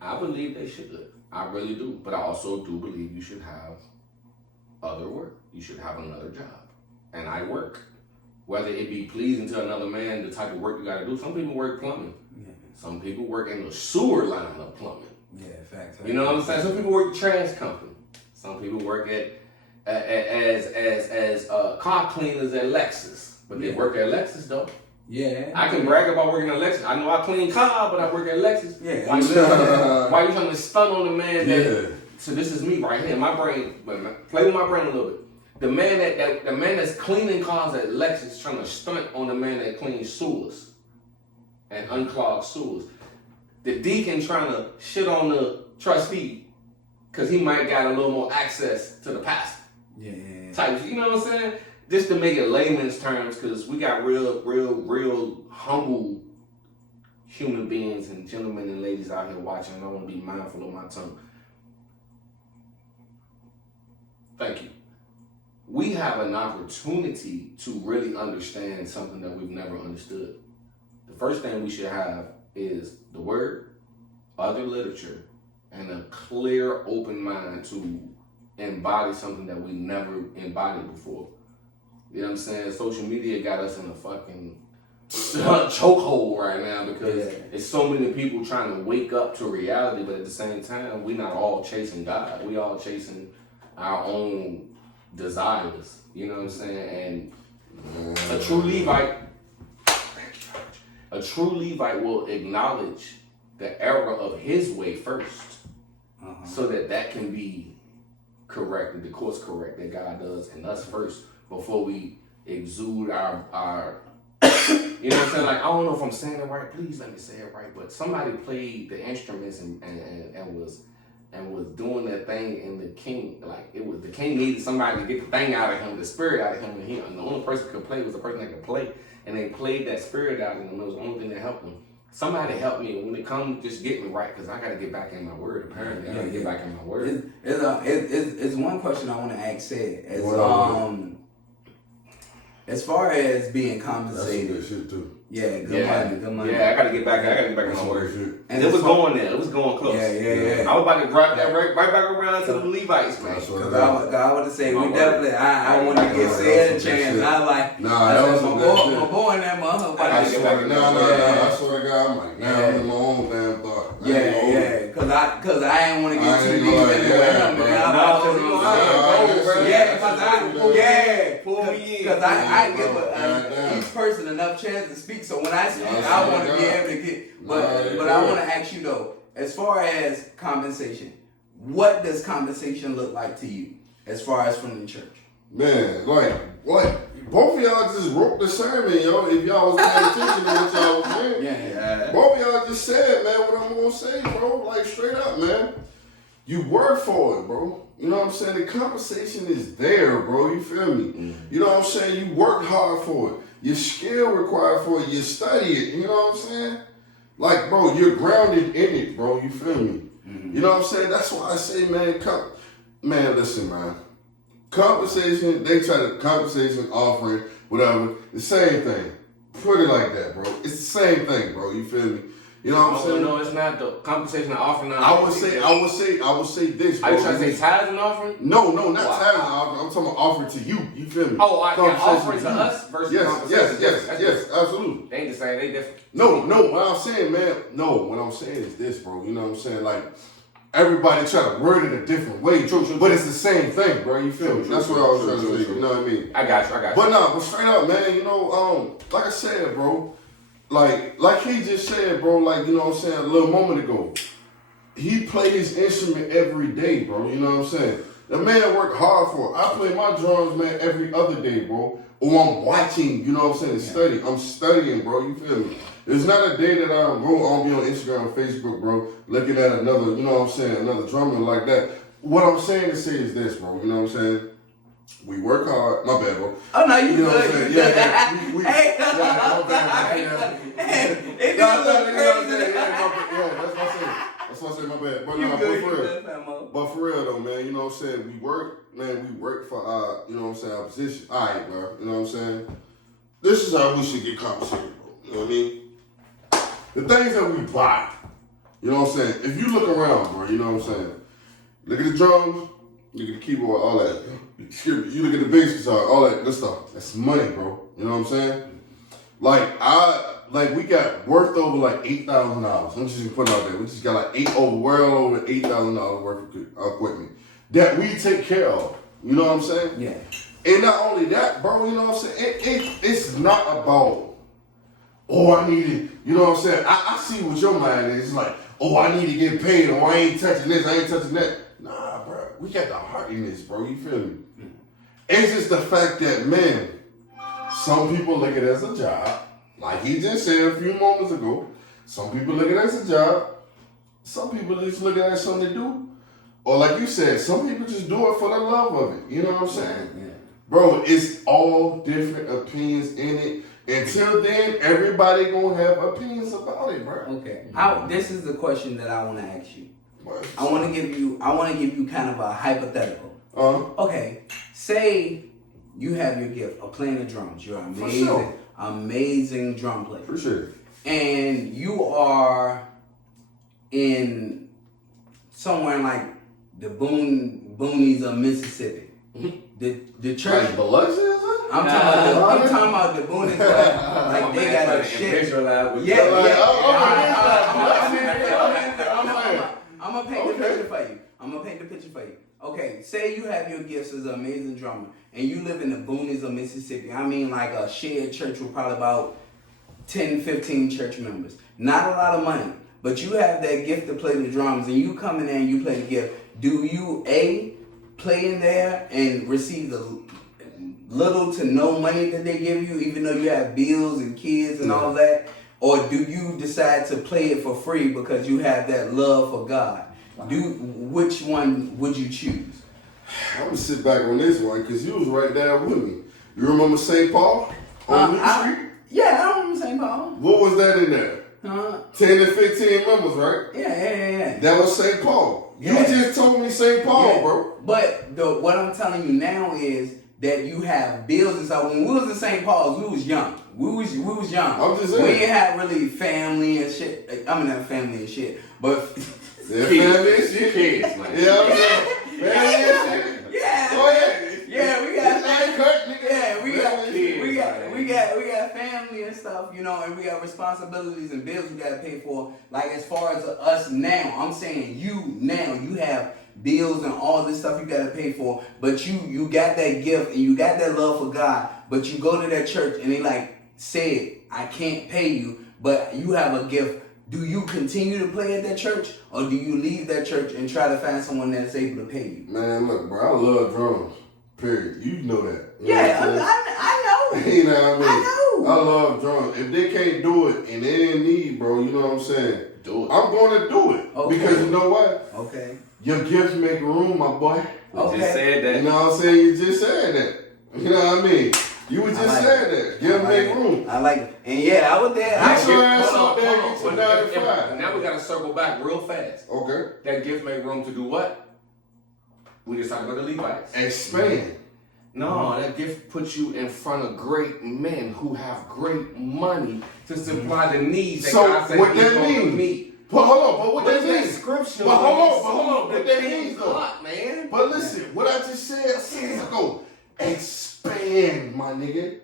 I believe they should. I really do. But I also do believe you should have other work. You should have another job. And I work. Whether it be pleasing to another man, the type of work you gotta do. Some people work plumbing. Yeah. Some people work in the sewer line of plumbing. Yeah, facts. You know what I'm saying? Some people work at trash company. Some people work as car cleaners at Lexus, but they work at Lexus though. Yeah. I can brag about working at Lexus. I know I clean car, but I work at Lexus. Yeah. Why you trying to stun on the man that? So this is me right here. My brain, play with my brain a little bit. The man that's cleaning cars at Lexus trying to stunt on the man that cleans sewers and unclogs sewers. The deacon trying to shit on the trustee because he might got a little more access to the pastor. Yeah. Types, you know what I'm saying? Just to make it layman's terms, because we got real humble human beings and gentlemen and ladies out here watching, and I want to be mindful of my tongue. Thank you. We have an opportunity to really understand something that we've never understood. The first thing we should have is the word, other literature, and a clear, open mind to embody something that we never embodied before. You know what I'm saying? Social media got us in a fucking chokehold right now because there's so many people trying to wake up to reality, but at the same time, we're not all chasing God. We all chasing our own desires. You know what I'm saying? And a true Levite will acknowledge the error of his way first, so that can be corrected, the course correct that God does in us first before we exude our you know what I'm saying? Like, I don't know if I'm saying it right. Please let me say it right. But somebody played the instruments and was doing that thing, and the king, the king needed somebody to get the thing out of him, the spirit out of him, and the only person who could play was the person that could play, and they played that spirit out of him. It was the only thing that helped them. Somebody help me, and when it comes, just get me right, because I got to get back in my word. Apparently, I got to get back in my word. It's one question I want to ask. As far as being compensated, that's good shit too. Yeah, good money. Yeah, I gotta get back in my word. And it was going there. It was going close. Yeah. I was about to drop that right back around to the Levites, man. Because I want to say, we definitely, I want to get said a chance. I like, my boy in that motherfucker. I swear to God, I'm like, now I'm in my own damn thought. Yeah. Cause I ain't want to get too deep in it. Pull me in. Cause I give each person enough chance to speak. So when I speak, I want to be able to get. But I want to ask you though, as far as compensation, what does compensation look like to you, as far as from the church? Man, like both of y'all just wrote the sermon, yo. If y'all was paying attention to what y'all was saying, yeah. Both of y'all just said, man, what I'm gonna say, bro. Like straight up, man. You work for it, bro. You know what I'm saying? The compensation is there, bro. You feel me? Mm-hmm. You know what I'm saying? You work hard for it. Your skill required for it. You study it. You know what I'm saying? Like, bro, you're grounded in it, bro. You feel me? Mm-hmm. You know what I'm saying? That's why I say, man, listen, man. Compensation, compensation, offering, whatever, the same thing. Put it like that, bro. It's the same thing, bro. You feel me? You know what I'm saying? No, it's not the compensation and offering. I would say this, bro. Are you trying to say tithes and offering? No, not tithes and offering. I'm talking about offering to you. You feel me? Offering to us versus compensation. Yes, absolutely. They ain't the same. They different. No. What I'm saying, man. No, what I'm saying is this, bro. You know what I'm saying? Like, everybody try to word it a different way, but it's the same thing, bro. You feel me? That's what I was trying to say. You know what I mean? I got you. But straight up, man. You know, like I said, bro. Like he just said, bro. Like, you know what I'm saying, a little moment ago. He played his instrument every day, bro. You know what I'm saying? The man worked hard for it. I play my drums, man, every other day, bro. Or I'm watching. You know what I'm saying? Study. I'm studying, bro. You feel me? There's not a day that I won't be on Instagram, Facebook, bro, looking at another, you know what I'm saying, another drummer like that. What I'm saying to say is this, bro. You know what I'm saying? We work hard. My bad, bro. Oh, no, you know good. What I'm saying? Hey, my bad. It does look crazy. That's what I say, my bad. But for real though, man, you know what I'm saying? We work for our, you know what I'm saying, our position. All right, bro. You know what I'm saying? This is how we should get compensated, bro. You know what I mean? The things that we buy, you know what I'm saying? If you look around, bro, you know what I'm saying? Look at the drums, look at the keyboard, all that. You look at the bass guitar, all that good stuff. That's money, bro. You know what I'm saying? We got worth over like $8,000. I'm just putting it out there. We just got like well over $8,000 worth of equipment that we take care of. You know what I'm saying? Yeah. And not only that, bro, you know what I'm saying? It's not about, I need it. You know what I'm saying? I see what your mind is. It's like, I need to get paid, or I ain't touching this, I ain't touching that. Nah, bro. We got the heart in this, bro. You feel me? It's just the fact that, man, some people look at it as a job. Like he just said a few moments ago. Some people look at it as a job. Some people just look at it as something to do. Or like you said, some people just do it for the love of it. You know what I'm saying? Yeah. Bro, it's all different opinions in it. Until then, everybody gonna have opinions about it, bro. Okay. This is the question that I want to ask you. I want to give you kind of a hypothetical. Okay. Say you have your gift of playing the drums. You're amazing drum player. For sure. And you are in somewhere like the boonies of Mississippi. The church. Like Biloxi? I'm talking about the boonies. Like they got a shit. I'm gonna paint the picture for you. Okay, say you have your gifts as an amazing drummer, and you live in the boonies of Mississippi. I mean, like a shared church with probably about 10, 15 church members. Not a lot of money, but you have that gift to play the drums, and you come in there and you play the gift. Do you, A, play in there and receive the little to no money that they give you, even though you have bills and kids and all that? Or do you decide to play it for free because you have that love for God? Which one would you choose? I'm gonna sit back on this one because you was right there with me. You remember St. Paul on Lee Street? Yeah, I remember St. Paul. What was that in there? 10 to 15 members, right? Yeah. That was St. Paul. You just told me St. Paul, bro. But what I'm telling you now is that you have bills and stuff. When we was in St. Paul's, we was young. We was young. I'm just saying. We didn't have really family and shit. I mean, not family and shit, but family and shit. Kids, man. Yeah, I'm saying. Family and shit. Yeah. Oh, yeah. Yeah, we got kids. we got family and stuff, you know, and we got responsibilities and bills we gotta pay for. Like as far as us now, I'm saying you now, you have bills and all this stuff you gotta pay for, but you got that gift and you got that love for God, but you go to that church and they like said, I can't pay you, but you have a gift. Do you continue to play at that church, or do you leave that church and try to find someone that's able to pay you? Man, look, bro, I love drums. Period. You know that. You I know. You know what I mean? I know. I love drums. If they can't do it and they in need, bro, you know what I'm saying? Do it. I'm going to do it. Okay. Because you know what? Okay. Your gifts make room, my boy. Okay. Just said that. You know what I'm saying? You just said that. You know what I mean? You was just saying that. Gifts make room. I like it. And yeah, I was there. Get your ass out there and get your 9 to 5. Now we got to circle back real fast. Okay. That gift make room to do what? We just talked about the Levites. Expand. No, that gift puts you in front of great men who have great money to supply the needs that God said what He's that going to mean? meet. But hold on, but what that that means? scripture? But hold on, what that means though? Up, man. But listen, what I just said seconds ago, expand, my nigga.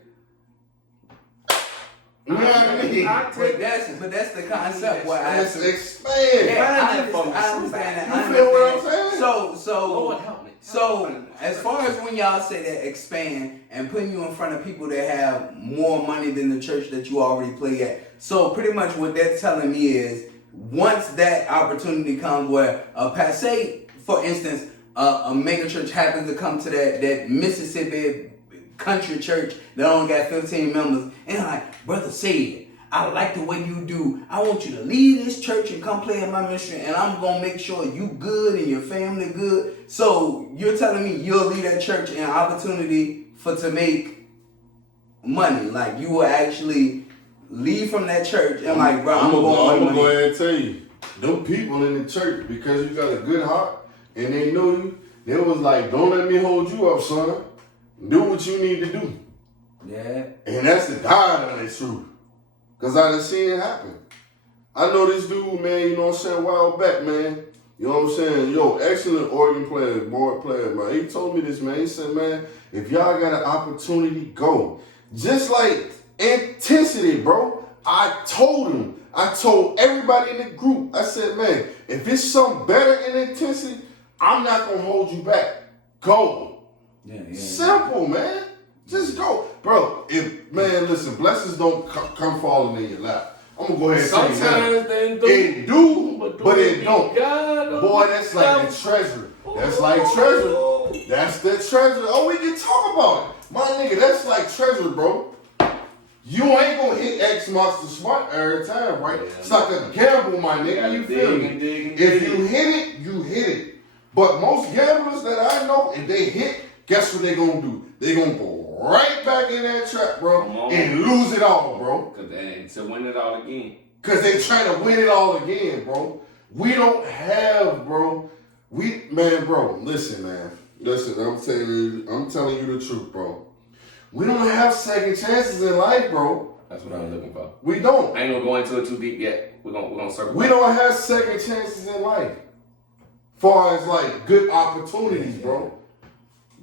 You know what I mean? But that's the concept. Where I Let's expand. Yeah, I understand that. You feel what I'm saying? Lord help me. So as far as when y'all say that expand and putting you in front of people that have more money than the church that you already play at, so pretty much what that's telling me is once that opportunity comes where say for instance a mega church happens to come to that Mississippi country church that only got 15 members, and like, brother, say it. I like the way you do. I want you to leave this church and come play in my ministry, and I'm gonna make sure you good and your family good. So you're telling me you'll leave that church and opportunity to make money? Like you will actually leave from that church and like, bro, I'm gonna go ahead and tell you, them people in the church, because you got a good heart and they know you, they was like, don't let me hold you up, son. Do what you need to do. Yeah. And that's the God honest truth. Because I done seen it happen. I know this dude, man, you know what I'm saying, a while back, man. You know what I'm saying? Yo, excellent organ player, board player, man. He told me this, man. He said, man, if y'all got an opportunity, go. Just like intensity, bro. I told everybody in the group, I said, man, if it's something better in intensity, I'm not going to hold you back. Go. Yeah. Simple, man. Just go. Bro, listen, blessings don't come falling in your lap. I'm going to go ahead and say sometimes they do. It do, but it don't. Boy, that's like the treasure. That's like treasure. That's the treasure. Oh, we can talk about it. My nigga, that's like treasure, bro. You ain't going to hit X marks the spot every time, right? It's like a gamble, my nigga. You feel me? If you hit it, you hit it. But most gamblers that I know, if they hit, guess what they gonna do? They gonna go right back in that trap, bro, and lose it all, bro. To win it all again. Cause they trying to win it all again, bro. We don't have, bro. Bro, listen, man. Listen, I'm telling you the truth, bro. We don't have second chances in life, bro. That's what I'm looking for. We don't. I ain't gonna go into it too deep yet. We're gonna circle. We don't have second chances in life. Far as like good opportunities, bro.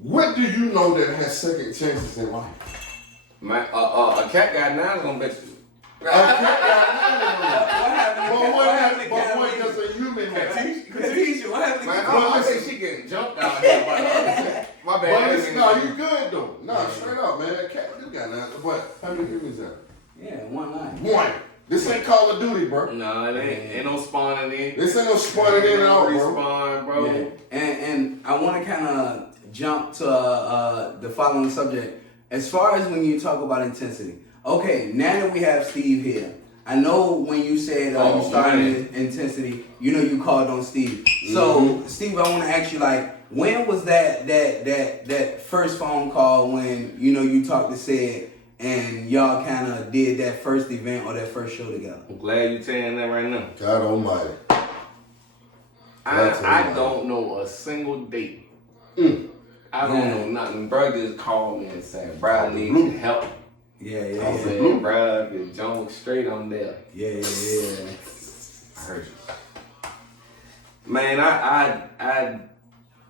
What do you know that has second chances in life? Man, a cat guy now is gonna bet you. A cat guy now. What happened? But what does a human Katisha, what happened? Man, I say she getting jumped out here by the other. My bad. But listen, no, you good though. No, straight up, man. That cat, you got nothing. But how many humans are? Yeah, one. This ain't Call of Duty, bro. No, it ain't no spawning in. This ain't no spawning in and out, bro. Respawn, bro. Yeah. And I want to kind of jump to the following subject. As far as when you talk about intensity, okay, now that we have Steve here, I know when you said you started intensity, you know you called on Steve. So Steve, I want to ask you, like, when was that first phone call when you talked to Sid and y'all kind of did that first event or that first show together? I'm glad you're saying that right now. God Almighty. I don't know a single date. I don't know nothing. Bro just called me and said, bro, I need help. Yeah. I said, bro, if you jump straight, I'm there. Yeah. I heard you. Man, I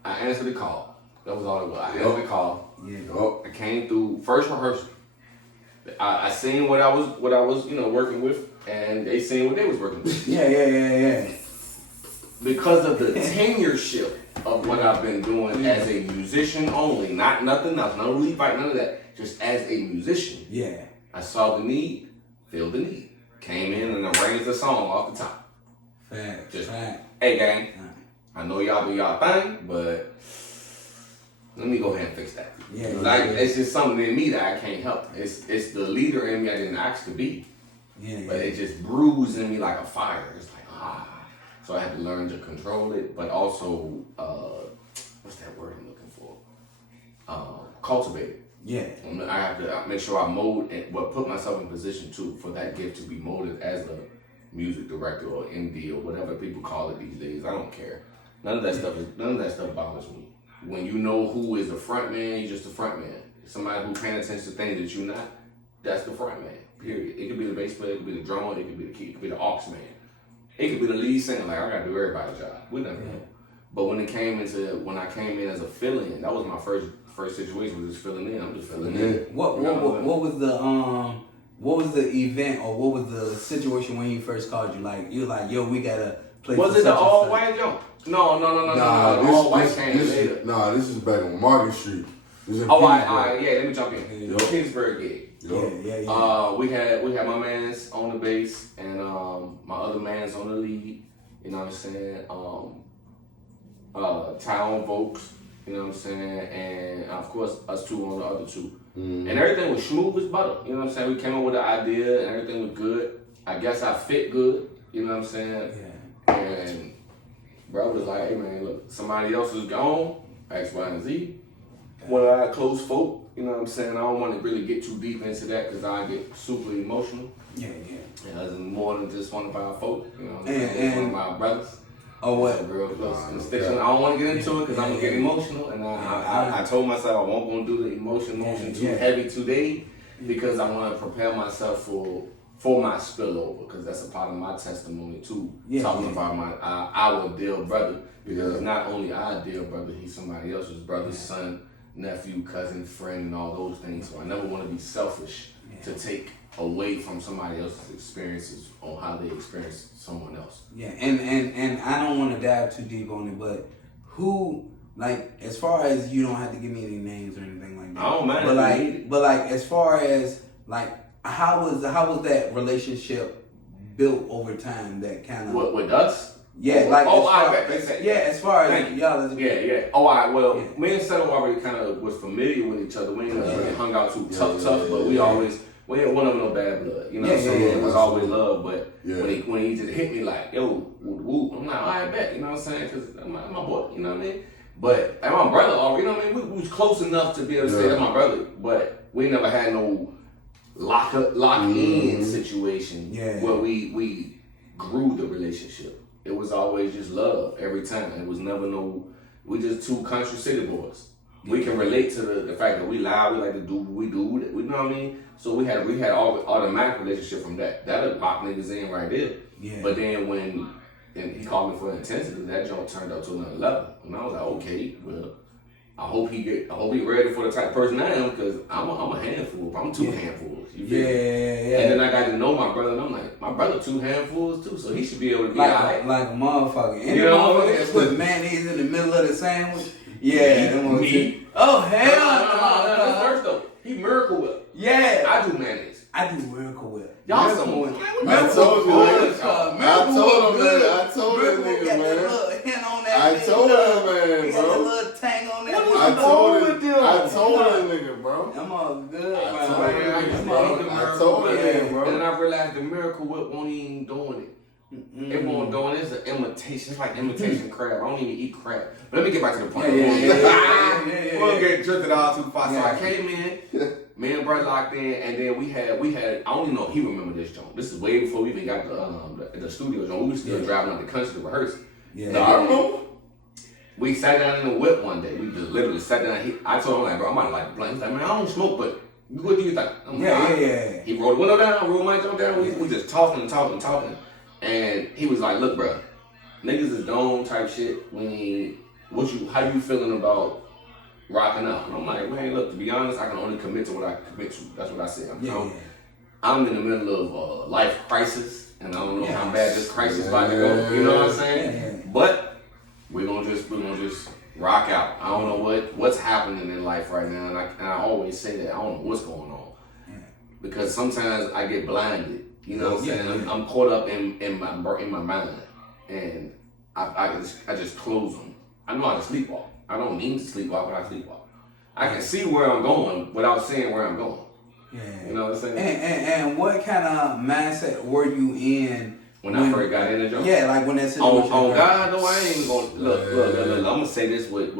answered the call. That was all it was. I answered the call. Yeah. I came through first rehearsal. I seen what I was working with, and they seen what they was working with. Yeah. Because of the tenureship of what I've been doing as a musician only, not nothing else, no lead fight, none of that. Just as a musician. Yeah. I saw the need, filled the need, came in and arranged the song off the top. Fact. Hey gang, I know y'all do y'all thing, but let me go ahead and fix that. It's just something in me that I can't help. It's the leader in me I didn't ask to be. But it just brews in me like a fire. It's like, So I had to learn to control it, but also, what's that word I'm looking for? Cultivate it. Yeah. I have to make sure I mold and put myself in position for that gift to be molded as a music director or MD or whatever people call it these days. I don't care. None of that stuff bothers me. When you know who is the front man, you're just the front man. Somebody who's paying attention to things that you're not, that's the front man. Period. It could be the bass player, it could be the drummer, it could be the key, it could be the aux man. It could be the lead singer. Like, I gotta do everybody's job. We never know. But when I came in as a fill-in, that was my first situation, was just filling in. I'm just filling in. What was the event or what was the situation when he first called you? Like, you were like, yo, we gotta play. Was it the all white jump? No. All white came later. This is back on Market Street. Yeah, let me jump in. Pittsburgh gig. Yeah. We had my mans on the bass and my other mans on the lead. You know what I'm saying? Tyrone Vokes. You know what I'm saying? And of course us two on the other two. And everything was smooth as butter. You know what I'm saying? We came up with the idea and everything was good. I guess I fit good. You know what I'm saying? Yeah. And bro was like, hey man, look, somebody else is gone. X, Y, and Z. One of our close folk, you know what I'm saying? I don't want to really get too deep into that because I get super emotional. Yeah. And it's more than just one of our folk, you know what I'm saying? One of my brothers. Oh, what? Real close constitution. I don't want to get into it because I'm going to get emotional. And I told myself I won't going to do the emotion too heavy today because I want to prepare myself for my spillover because that's a part of my testimony too. Talking about our dear brother because not only our dear brother, he's somebody else's brother, son, nephew, cousin, friend, and all those things. So I never want to be selfish to take away from somebody else's experiences on how they experience someone else. Yeah, and I don't want to dive too deep on it, but who, like, as far as you don't have to give me any names or anything like that. I don't mind. But like as far as like how was that relationship built over time? That kind of with us. Yeah, like as far as y'all. Yeah. Oh, all right. Well, me and Settle already kind of was familiar with each other. We ain't hung out too tough, but we always. We ain't one of them no bad blood, you know what I'm saying? It was always love, but when he just hit me like, yo, woo, I'm like, all right, bet, you know what I'm saying? Because that's my boy, you know what I mean? But, and my brother, you know what I mean? We was close enough to be able to say that's my brother, but we never had no lock-in situation where we grew the relationship. It was always just love every time. It was never we just two country city boys. We can relate to the fact that we loud, we like to do what we do, you know what I mean? So we had all automatic relationship from that. That'll lock niggas in right there. Yeah. But then when he called me for intensity, that joint turned up to another level. And I was like, okay, well, I hope he ready for the type of person I am because I'm a handful. I'm two handfuls. You feel me? And then I got to know my brother, and I'm like, my brother two handfuls too, so he should be able to be like a motherfucker. And you know what I mean? Put mayonnaise in the middle of the sandwich. Me. Oh hell no! That's first though. He Miracle Whip. Yeah. I do mayonnaise. I do Miracle Whip. Y'all some more. I told that nigga, man. I told that man, bro. Got a little tang on that. I told that nigga, bro. I'm all good. I told that nigga, bro. And then I realized the Miracle Whip won't even doing it. It won't doing it. It's an imitation. It's like imitation crab. I don't even eat crab. But let me get back to the point. We won't get drifted all too far. So I came in, me and brother locked in, and then we had. I don't even know if he remember this joint. This is way before we even got the studio joint. We were still driving out the country to rehearse. Yeah, I remember. We sat down in the whip one day. We just literally sat down. I told him like, bro, I'm about to like blank. He's like, man, I don't smoke, but what do you think? I'm like, He rolled the window down. I rolled my jump down. We just talking. And he was like, look, bro, niggas is dome type shit. How you feeling about rocking out. And I'm like, man, look, to be honest, I can only commit to what I commit to. That's what I said. I'm in the middle of a life crisis, and I don't know how bad this crisis is about to go. You know what I'm saying? But we're gonna just rock out. I don't know what's happening in life right now, and I always say that I don't know what's going on because sometimes I get blinded. You know what I'm saying? I'm caught up in my mind, and I just close them. I know how to sleepwalk. I don't mean to sleepwalk, but I sleepwalk. I can see where I'm going without saying where I'm going. Yeah. You know what I'm saying? And what kind of mindset were you in when I first got in the job? Yeah, like when that situation. On God, though, I ain't gonna look. I'm gonna say this with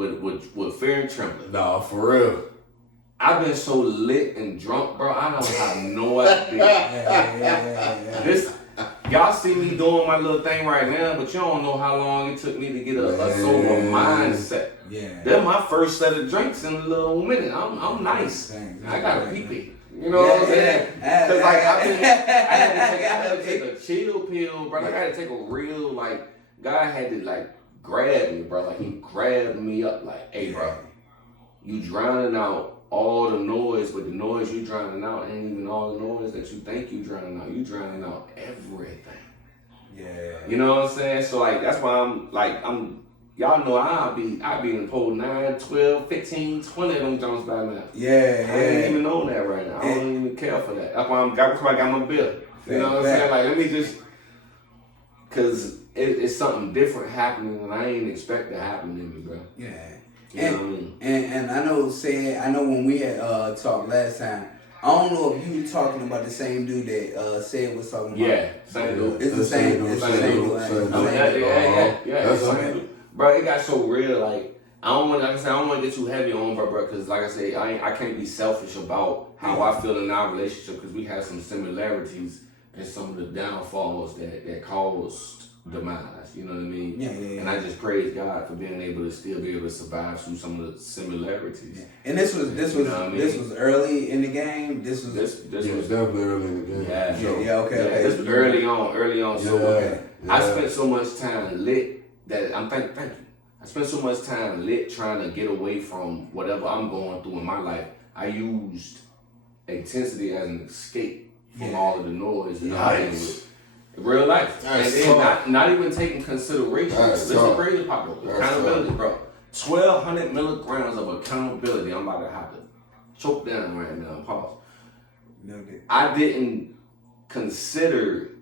fear and trembling. Nah, for real. I've been so lit and drunk, bro. I don't have no idea. This, y'all see me doing my little thing right now, but you don't know how long it took me to get a sober mindset. Yeah, that's my first set of drinks in a little minute. I'm nice. I got a pee-pee. You know what I'm saying? Because like I had to take a chill pill, bro. I had to take a real God had to grab me, bro. Like he grabbed me up, like, hey, bro, you drowning out all the noise, but the noise you drowning out ain't even all the noise that you think you drowning out. You drowning out everything. Yeah. You know what I'm saying? So that's why I'm y'all know I be in the pole 9, 12, 15, 20 of them Jones by now. Yeah. I ain't even on that right now. I don't even care for that. That's why I got my bill. You know what I'm saying? Let me just, cause it's something different happening and I ain't expect to happen to me, bro. Yeah. You know what I mean? And I know when we had talked last time, I don't know if you were talking about the same dude that said was talking about. Yeah, same dude. It's the same dude. Yeah, same dude. Bro, it got so real. I don't want to get too heavy on, bro, because like I say, I can't be selfish about how I feel in our relationship because we have some similarities and some of the downfalls that caused demise. You know what I mean? Yeah. And I just praise God for being able to still be able to survive through some of the similarities. Yeah. And this was early in the game. This was definitely early in the game. Okay. This was early on. So I spent so much time lit. Thank you. I spent so much time lit trying to get away from whatever I'm going through in my life. I used intensity as an escape from all of the noise and with real life. And then not even taking consideration. Listen, crazy pop accountability, bro. 1,200 milligrams of accountability. I'm about to have to choke down right now. Pause. I didn't consider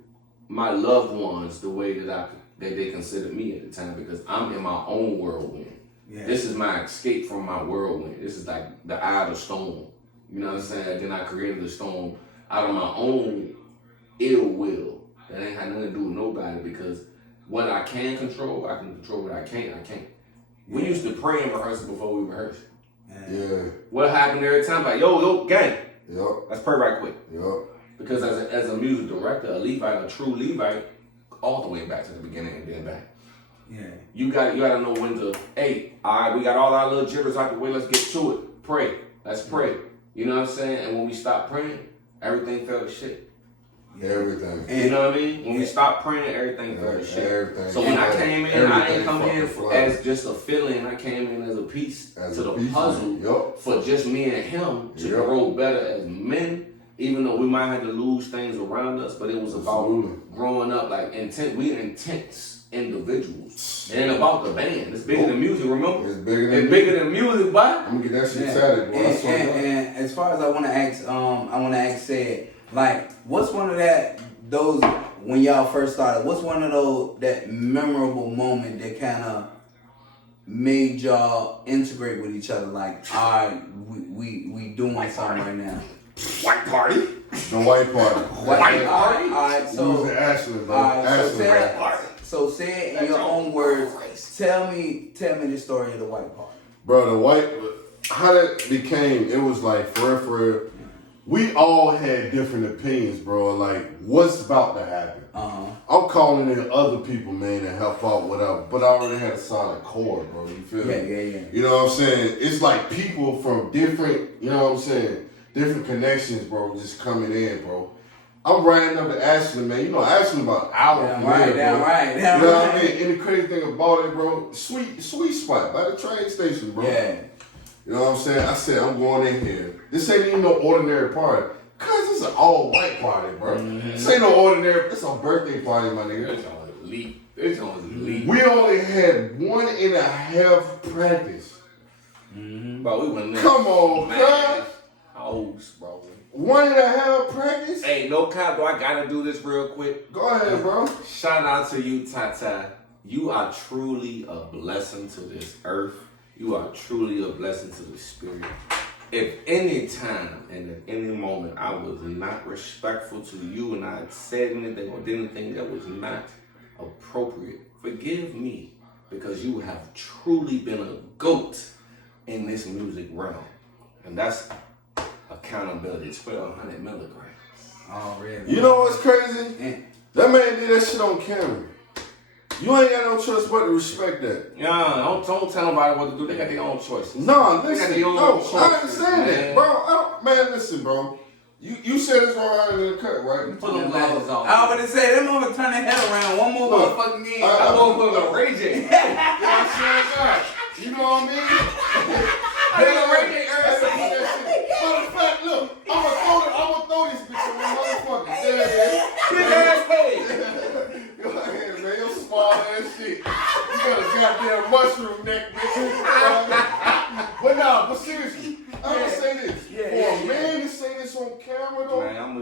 my loved ones the way that they considered me at the time because I'm in my own whirlwind. Yeah. This is my escape from my whirlwind. This is like the eye of the storm. You know what I'm saying? Then I created the storm out of my own ill will. That ain't had nothing to do with nobody because what I can control, I can control. What I can't. We used to pray and rehearse before we rehearsed. Yeah. What happened every time? Like, yo, gang. Yep. Let's pray right quick. Yep. Because as a music director, a Levite, a true Levite, all the way back to the beginning and then back. Yeah. You gotta know when to, hey, all right, we got all our little jitters out the way, let's get to it. Pray. Let's pray. You know what I'm saying? And when we stopped praying, everything fell to shit. Everything. You know what I mean? When we stopped praying, everything fell to shit. Everything. So when I came in, I didn't come in as just a feeling. I came in as a piece to the puzzle for just me and him to grow better as men. Even though we might have to lose things around us, but it was about growing up we're intense individuals. It ain't about the band. It's bigger than music, remember? It's bigger than music, boy. I'm gonna get that shit tatted, boy. And as far as I wanna ask said, what's one of those when y'all first started, what's one of those that memorable moment that kinda made y'all integrate with each other? Like, all right, we doing something right now. White party? The white party. White party? Alright, so Ashland, bro. So say it in your own words. Tell me the story of the white party. Bro, how that became, it was for real. We all had different opinions, bro. What's about to happen. I'm calling in other people, man, to help out whatever. But I already had a solid core, bro. You feel me? Yeah. You know what I'm saying? It's people from different, you know what I'm saying? Different connections, bro, just coming in, bro. I'm riding up to Ashland, man. You know, Ashland about an hour from here, bro. You know what I mean? And the crazy thing about it, bro, sweet spot by the train station, bro. Yeah. You know what I'm saying? I said, I'm going in here. This ain't even no ordinary party. Cause it's an all-white party, bro. This ain't no ordinary, it's a birthday party, my nigga. This on elite. This on elite. We only had 1.5 practice. Bro, we went there. Come on, man. Hoes, bro. 1.5 practice? Hey, no cap, though. I gotta do this real quick. Go ahead, bro. Shout out to you, Tata. You are truly a blessing to this earth. You are truly a blessing to the spirit. If any time and at any moment I was not respectful to you and I had said anything or did anything that was not appropriate, forgive me, because you have truly been a GOAT in this music realm. And that's accountability. 1,200 milligrams. Oh, really? You know what's crazy? That man did that shit on camera. You ain't got no choice but to respect that. Yeah, don't tell nobody what to do. They got their own choices. No, listen. They got their own No, choices, I understand man. that, bro. Man, listen, bro. You said it's wrong in the cut, right? Put them glasses on. I was about to say, them motherfuckers turn their head around one more Look, motherfucking game. I'm going to put a raging. You know what I mean? I didn't rage it early. Matter of fact, look, I'm gonna throw this bitch on my motherfucker. Big ass head. Go ahead, man. Your small ass shit. You got a goddamn mushroom neck, bitch. But seriously, I'm gonna say this. For a man to say this on camera, though, Man, I'm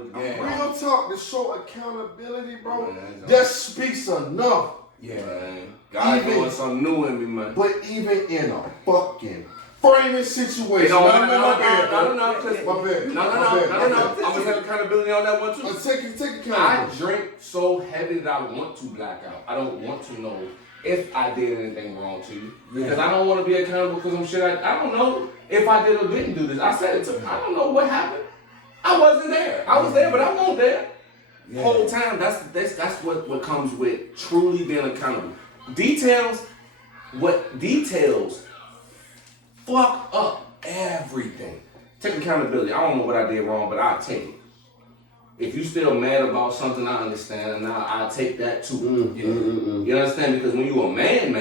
real talk, to show accountability, bro, Man, that speaks enough. Yeah, man. God doing something new in me, man. But even in a fucking framing situation. No. My bad. I'm No. gonna take accountability on that one too. Take accountability. I drink so heavy that I want to black out. I don't want to know if I did anything wrong to you. Because I don't want to be accountable because I'm shit. I don't know if I did or didn't do this. I said it to him. I don't know what happened. I wasn't there. I was there, but I wasn't there. The whole time, that's what comes with truly being accountable. Details fuck up everything. Take accountability. I don't know what I did wrong, but I'll take it. If you still mad about something, I understand, and now I'll take that too. You understand? Because when you a man,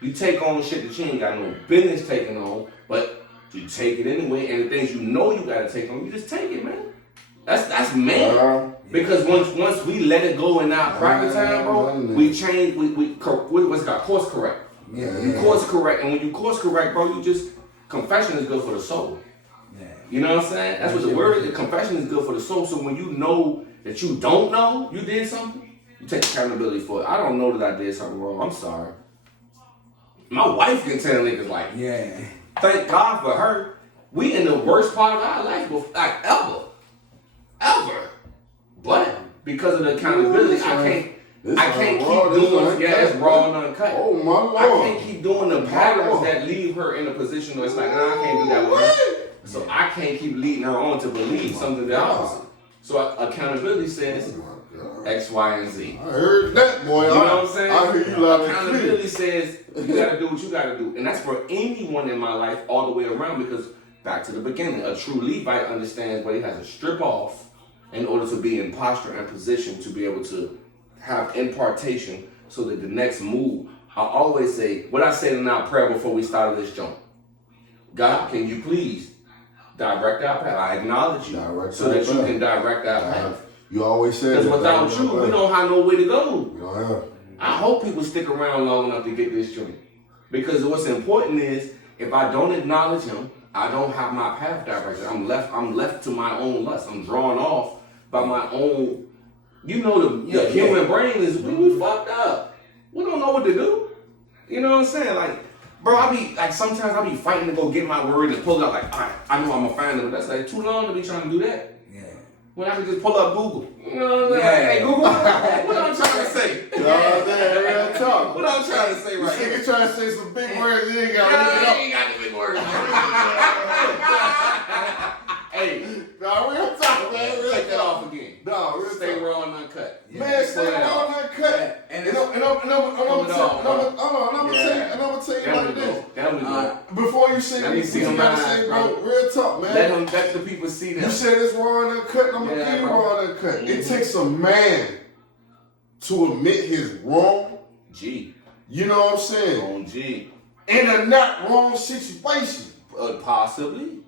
you take on shit that you ain't got no business taking on, but you take it anyway, and the things you know you gotta take on, you just take it, man. That's man. Because once we let it go in our private time, bro, we change. What's it called? Course correct. You course correct, and when you course correct, bro, confession is good for the soul. You know what I'm saying? That's what the word is. Confession is good for the soul. So when you know that you don't know you did something, you take accountability for it. I don't know that I did something wrong. I'm sorry. My wife can tell niggas like, thank God for her. We in the worst part of our life, like ever. But because of the accountability, I can't keep doing it's raw and uncut. Oh my Lord. I can't keep doing the patterns that leave her in a position where it's like, I can't do that with her. So I can't keep leading her on to believe something the opposite. So accountability says X, Y, and Z. I heard that, boy. You know what I'm saying? I hear you loud and clear. Accountability says you gotta do what you gotta do. And that's for anyone in my life all the way around, because back to the beginning, a true Levite understands what he has to strip off in order to be in posture and position to be able to have impartation so that the next move, I always say, what I said in our prayer before we started this joint, God, can you please direct our path? I acknowledge you so that you can direct our path. You always say that. Because without you, we don't have no way to go. You don't have. I hope people stick around long enough to get this joint. Because what's important is, if I don't acknowledge him, I don't have my path directed. I'm left to my own lust. I'm drawn off by my own. You know, the human brain is we fucked up. We don't know what to do. You know what I'm saying? Like, bro, sometimes I be fighting to go get my word and pull it up. Like, all right, I know I'm gonna find it, but that's like too long to be trying to do that. When I can just pull up Google. You know what I'm saying? Hey, Google, what I'm trying to say? You know what I'm saying? Real talk. What I'm trying to say right here? You trying to say some big words, you ain't got to look it up. You ain't got the big words. Hey, nah, real talk, man. Real take that talk. off again. Nah, real Stay talk. raw and uncut. Man, stay raw and uncut. And I'm gonna tell you like this. There we go. Before you say Let me that, see you them gotta eyes, say, bro. real talk, man. Let the people see them. You said it's raw and uncut, and I'm gonna give you raw and uncut. Mm-hmm. It takes a man to admit his wrong. G. You know what I'm saying? On G. in a not wrong situation. Possibly.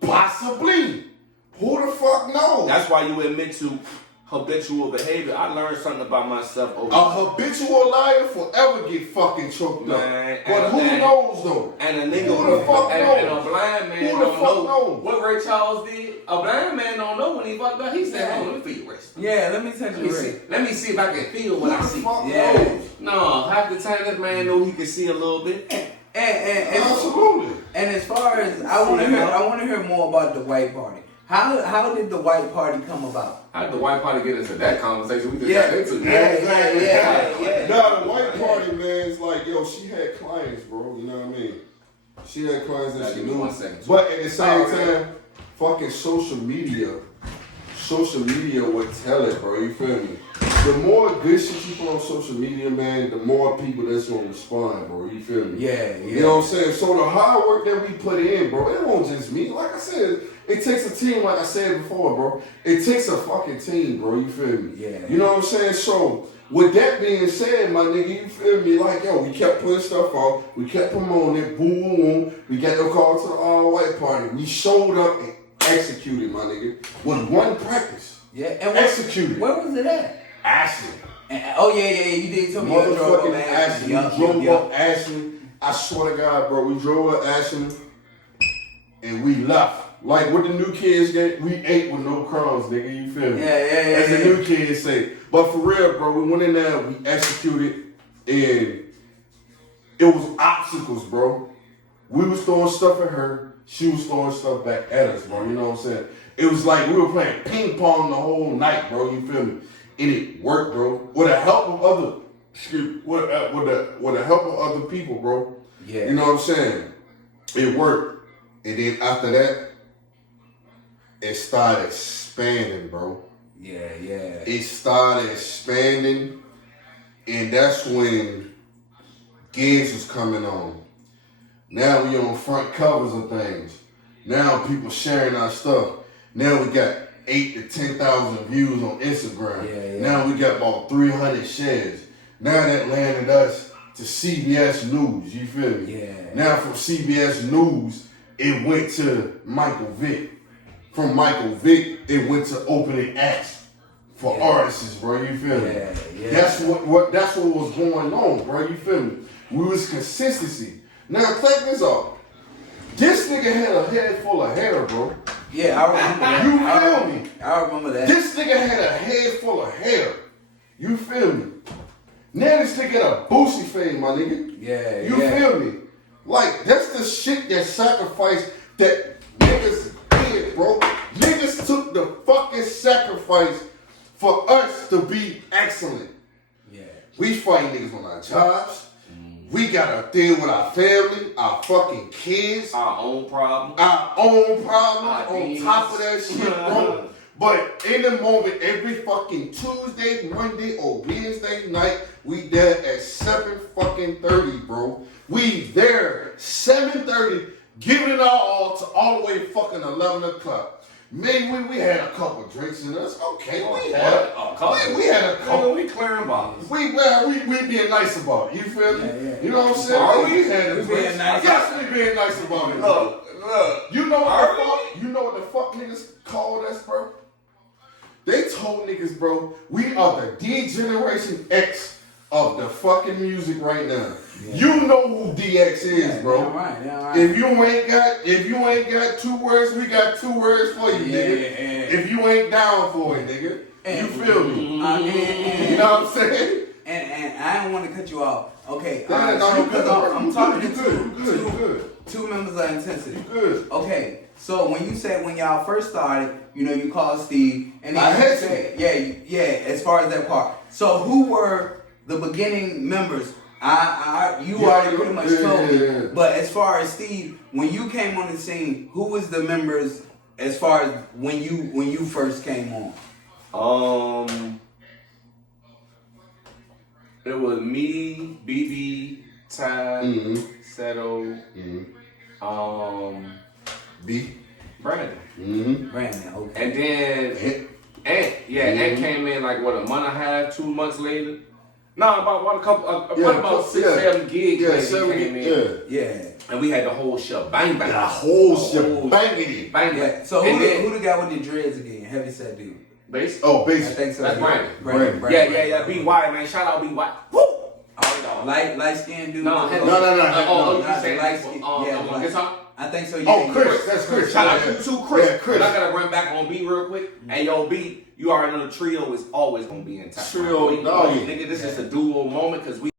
Who the fuck knows? That's why you admit to habitual behavior. I learned something about myself over A habitual liar forever get fucking choked up. But who knows though? And a nigga who the fuck knows? And a blind man who the don't fuck know knows? what Ray Charles did. A blind man don't know when he fucked up. He said, "Hold on, let me feel your wrist. Yeah, let me touch your wrist. Let me see if I can feel what I see." Knows? No, half the time that man know he can see a little bit. And absolutely. And as far as I want to hear more about the white party. How did the white party come about? How did the white party get into that conversation? We just got into Yeah. Nah, the white party, man, is like, yo, she had clients, bro. You know what I mean? She had clients that she knew. But at the same time, fucking social media would tell it, bro. You feel me? The more good shit you put on social media, man, the more people that's gonna respond, bro. You feel me? Yeah. You know what I'm saying? So the hard work that we put in, bro, it won't just me. Like I said, it takes a team, like I said before, bro. It takes a fucking team, bro. You feel me? Yeah. You know what I'm saying? So with that being said, my nigga, you feel me? Like, yo, we kept putting stuff out. We kept promoting it. Boom, boom, boom. We got the call to the all-white party. We showed up and executed, my nigga, with one practice. Yeah. And executed. Where was it at? Ashland. Yeah, you did tell me you drove up Ashland. We drove up Ashland. I swear to God, bro, we drove up Ashland and we left. Like what the new kids get, we ate with no crumbs, nigga. You feel me? Yeah. As the new kids say. But for real, bro, we went in there, we executed, and it was obstacles, bro. We was throwing stuff at her, she was throwing stuff back at us, bro. You know what I'm saying? It was like we were playing ping pong the whole night, bro. You feel me? And it worked, bro. With the help of other people, bro. Yeah. You know what I'm saying? It worked. And then after that, it started expanding, bro. Yeah. It started expanding, and that's when gigs was coming on. Now we on front covers of things. Now people sharing our stuff. Now we got 8,000 to 10,000 views on Instagram. Yeah. Now we got about 300 shares. Now that landed us to CBS News. You feel me? Yeah. Now from CBS News, it went to Michael Vick. From Michael Vick, it went to opening acts for artists, bro. You feel me? Yeah. That's what was going on, bro. You feel me? We was consistency. Now check this out. This nigga had a head full of hair, bro. Yeah, I remember that. You feel me? I remember that. This nigga had a head full of hair. You feel me? Now this nigga got a boosie fade, my nigga. Yeah. You feel me? Like, that's the shit that sacrifice that niggas did, bro. Niggas took the fucking sacrifice for us to be excellent. Yeah. We fight niggas on our jobs. We gotta deal with our family, our fucking kids. Our own problems. On top of that shit, bro. But in the moment, every fucking Tuesday, Monday, or Wednesday night, we there at 7:30, bro. We there 7:30, giving it all to all the way fucking 11 o'clock. Maybe we had a couple drinks in us. Okay, we had a couple. We clearing bottles. We being nice about it. You feel me? Yeah. You know what I'm saying? We had a being drink. nice. Yes, we being nice about it. Look. You know what the fuck niggas called us, bro? They told niggas, bro, we are the D-Generation X of the fucking music right now. Yeah. You know who DX is, bro. Yeah, right. If you ain't got 2 words, we got 2 words for you, nigga. Yeah. If you ain't down for it, nigga. You feel me? You know what I'm saying? And I don't want to cut you off. Okay, I'm talking to two members of Intensity. Good. Okay, so when you said when y'all first started, you called Steve, and then you said, as far as that part. So who were the beginning members? You already pretty much told me. But as far as Steve, when you came on the scene, who was the members as far as when you first came on? It was me, BB, Ty, Seto, B. Brandon. Brandon, okay. And then Ant came in like a month and a half, 2 months later. No, about 6, 7 gigs. Yeah, 7 came in. Yeah. And we had the whole shit bang. The whole shit banging. Bang. Yeah. So who the guy with the dreads again? Heavy set dude. Bass? Oh, bass. I think so. That's Brandon. Yeah. B.Y., man. Shout out B.Y. Woo! Oh, light skinned dude. No. Oh, you saying light skin. on guitar? I think so. Oh, Chris. That's Chris. Shout out you too, Chris. Yeah, Chris. But I gotta run back on B real quick. Hey, yo, B, you already know the trio is always gonna be intact. Trio, dog. Nigga, this is a duo moment because we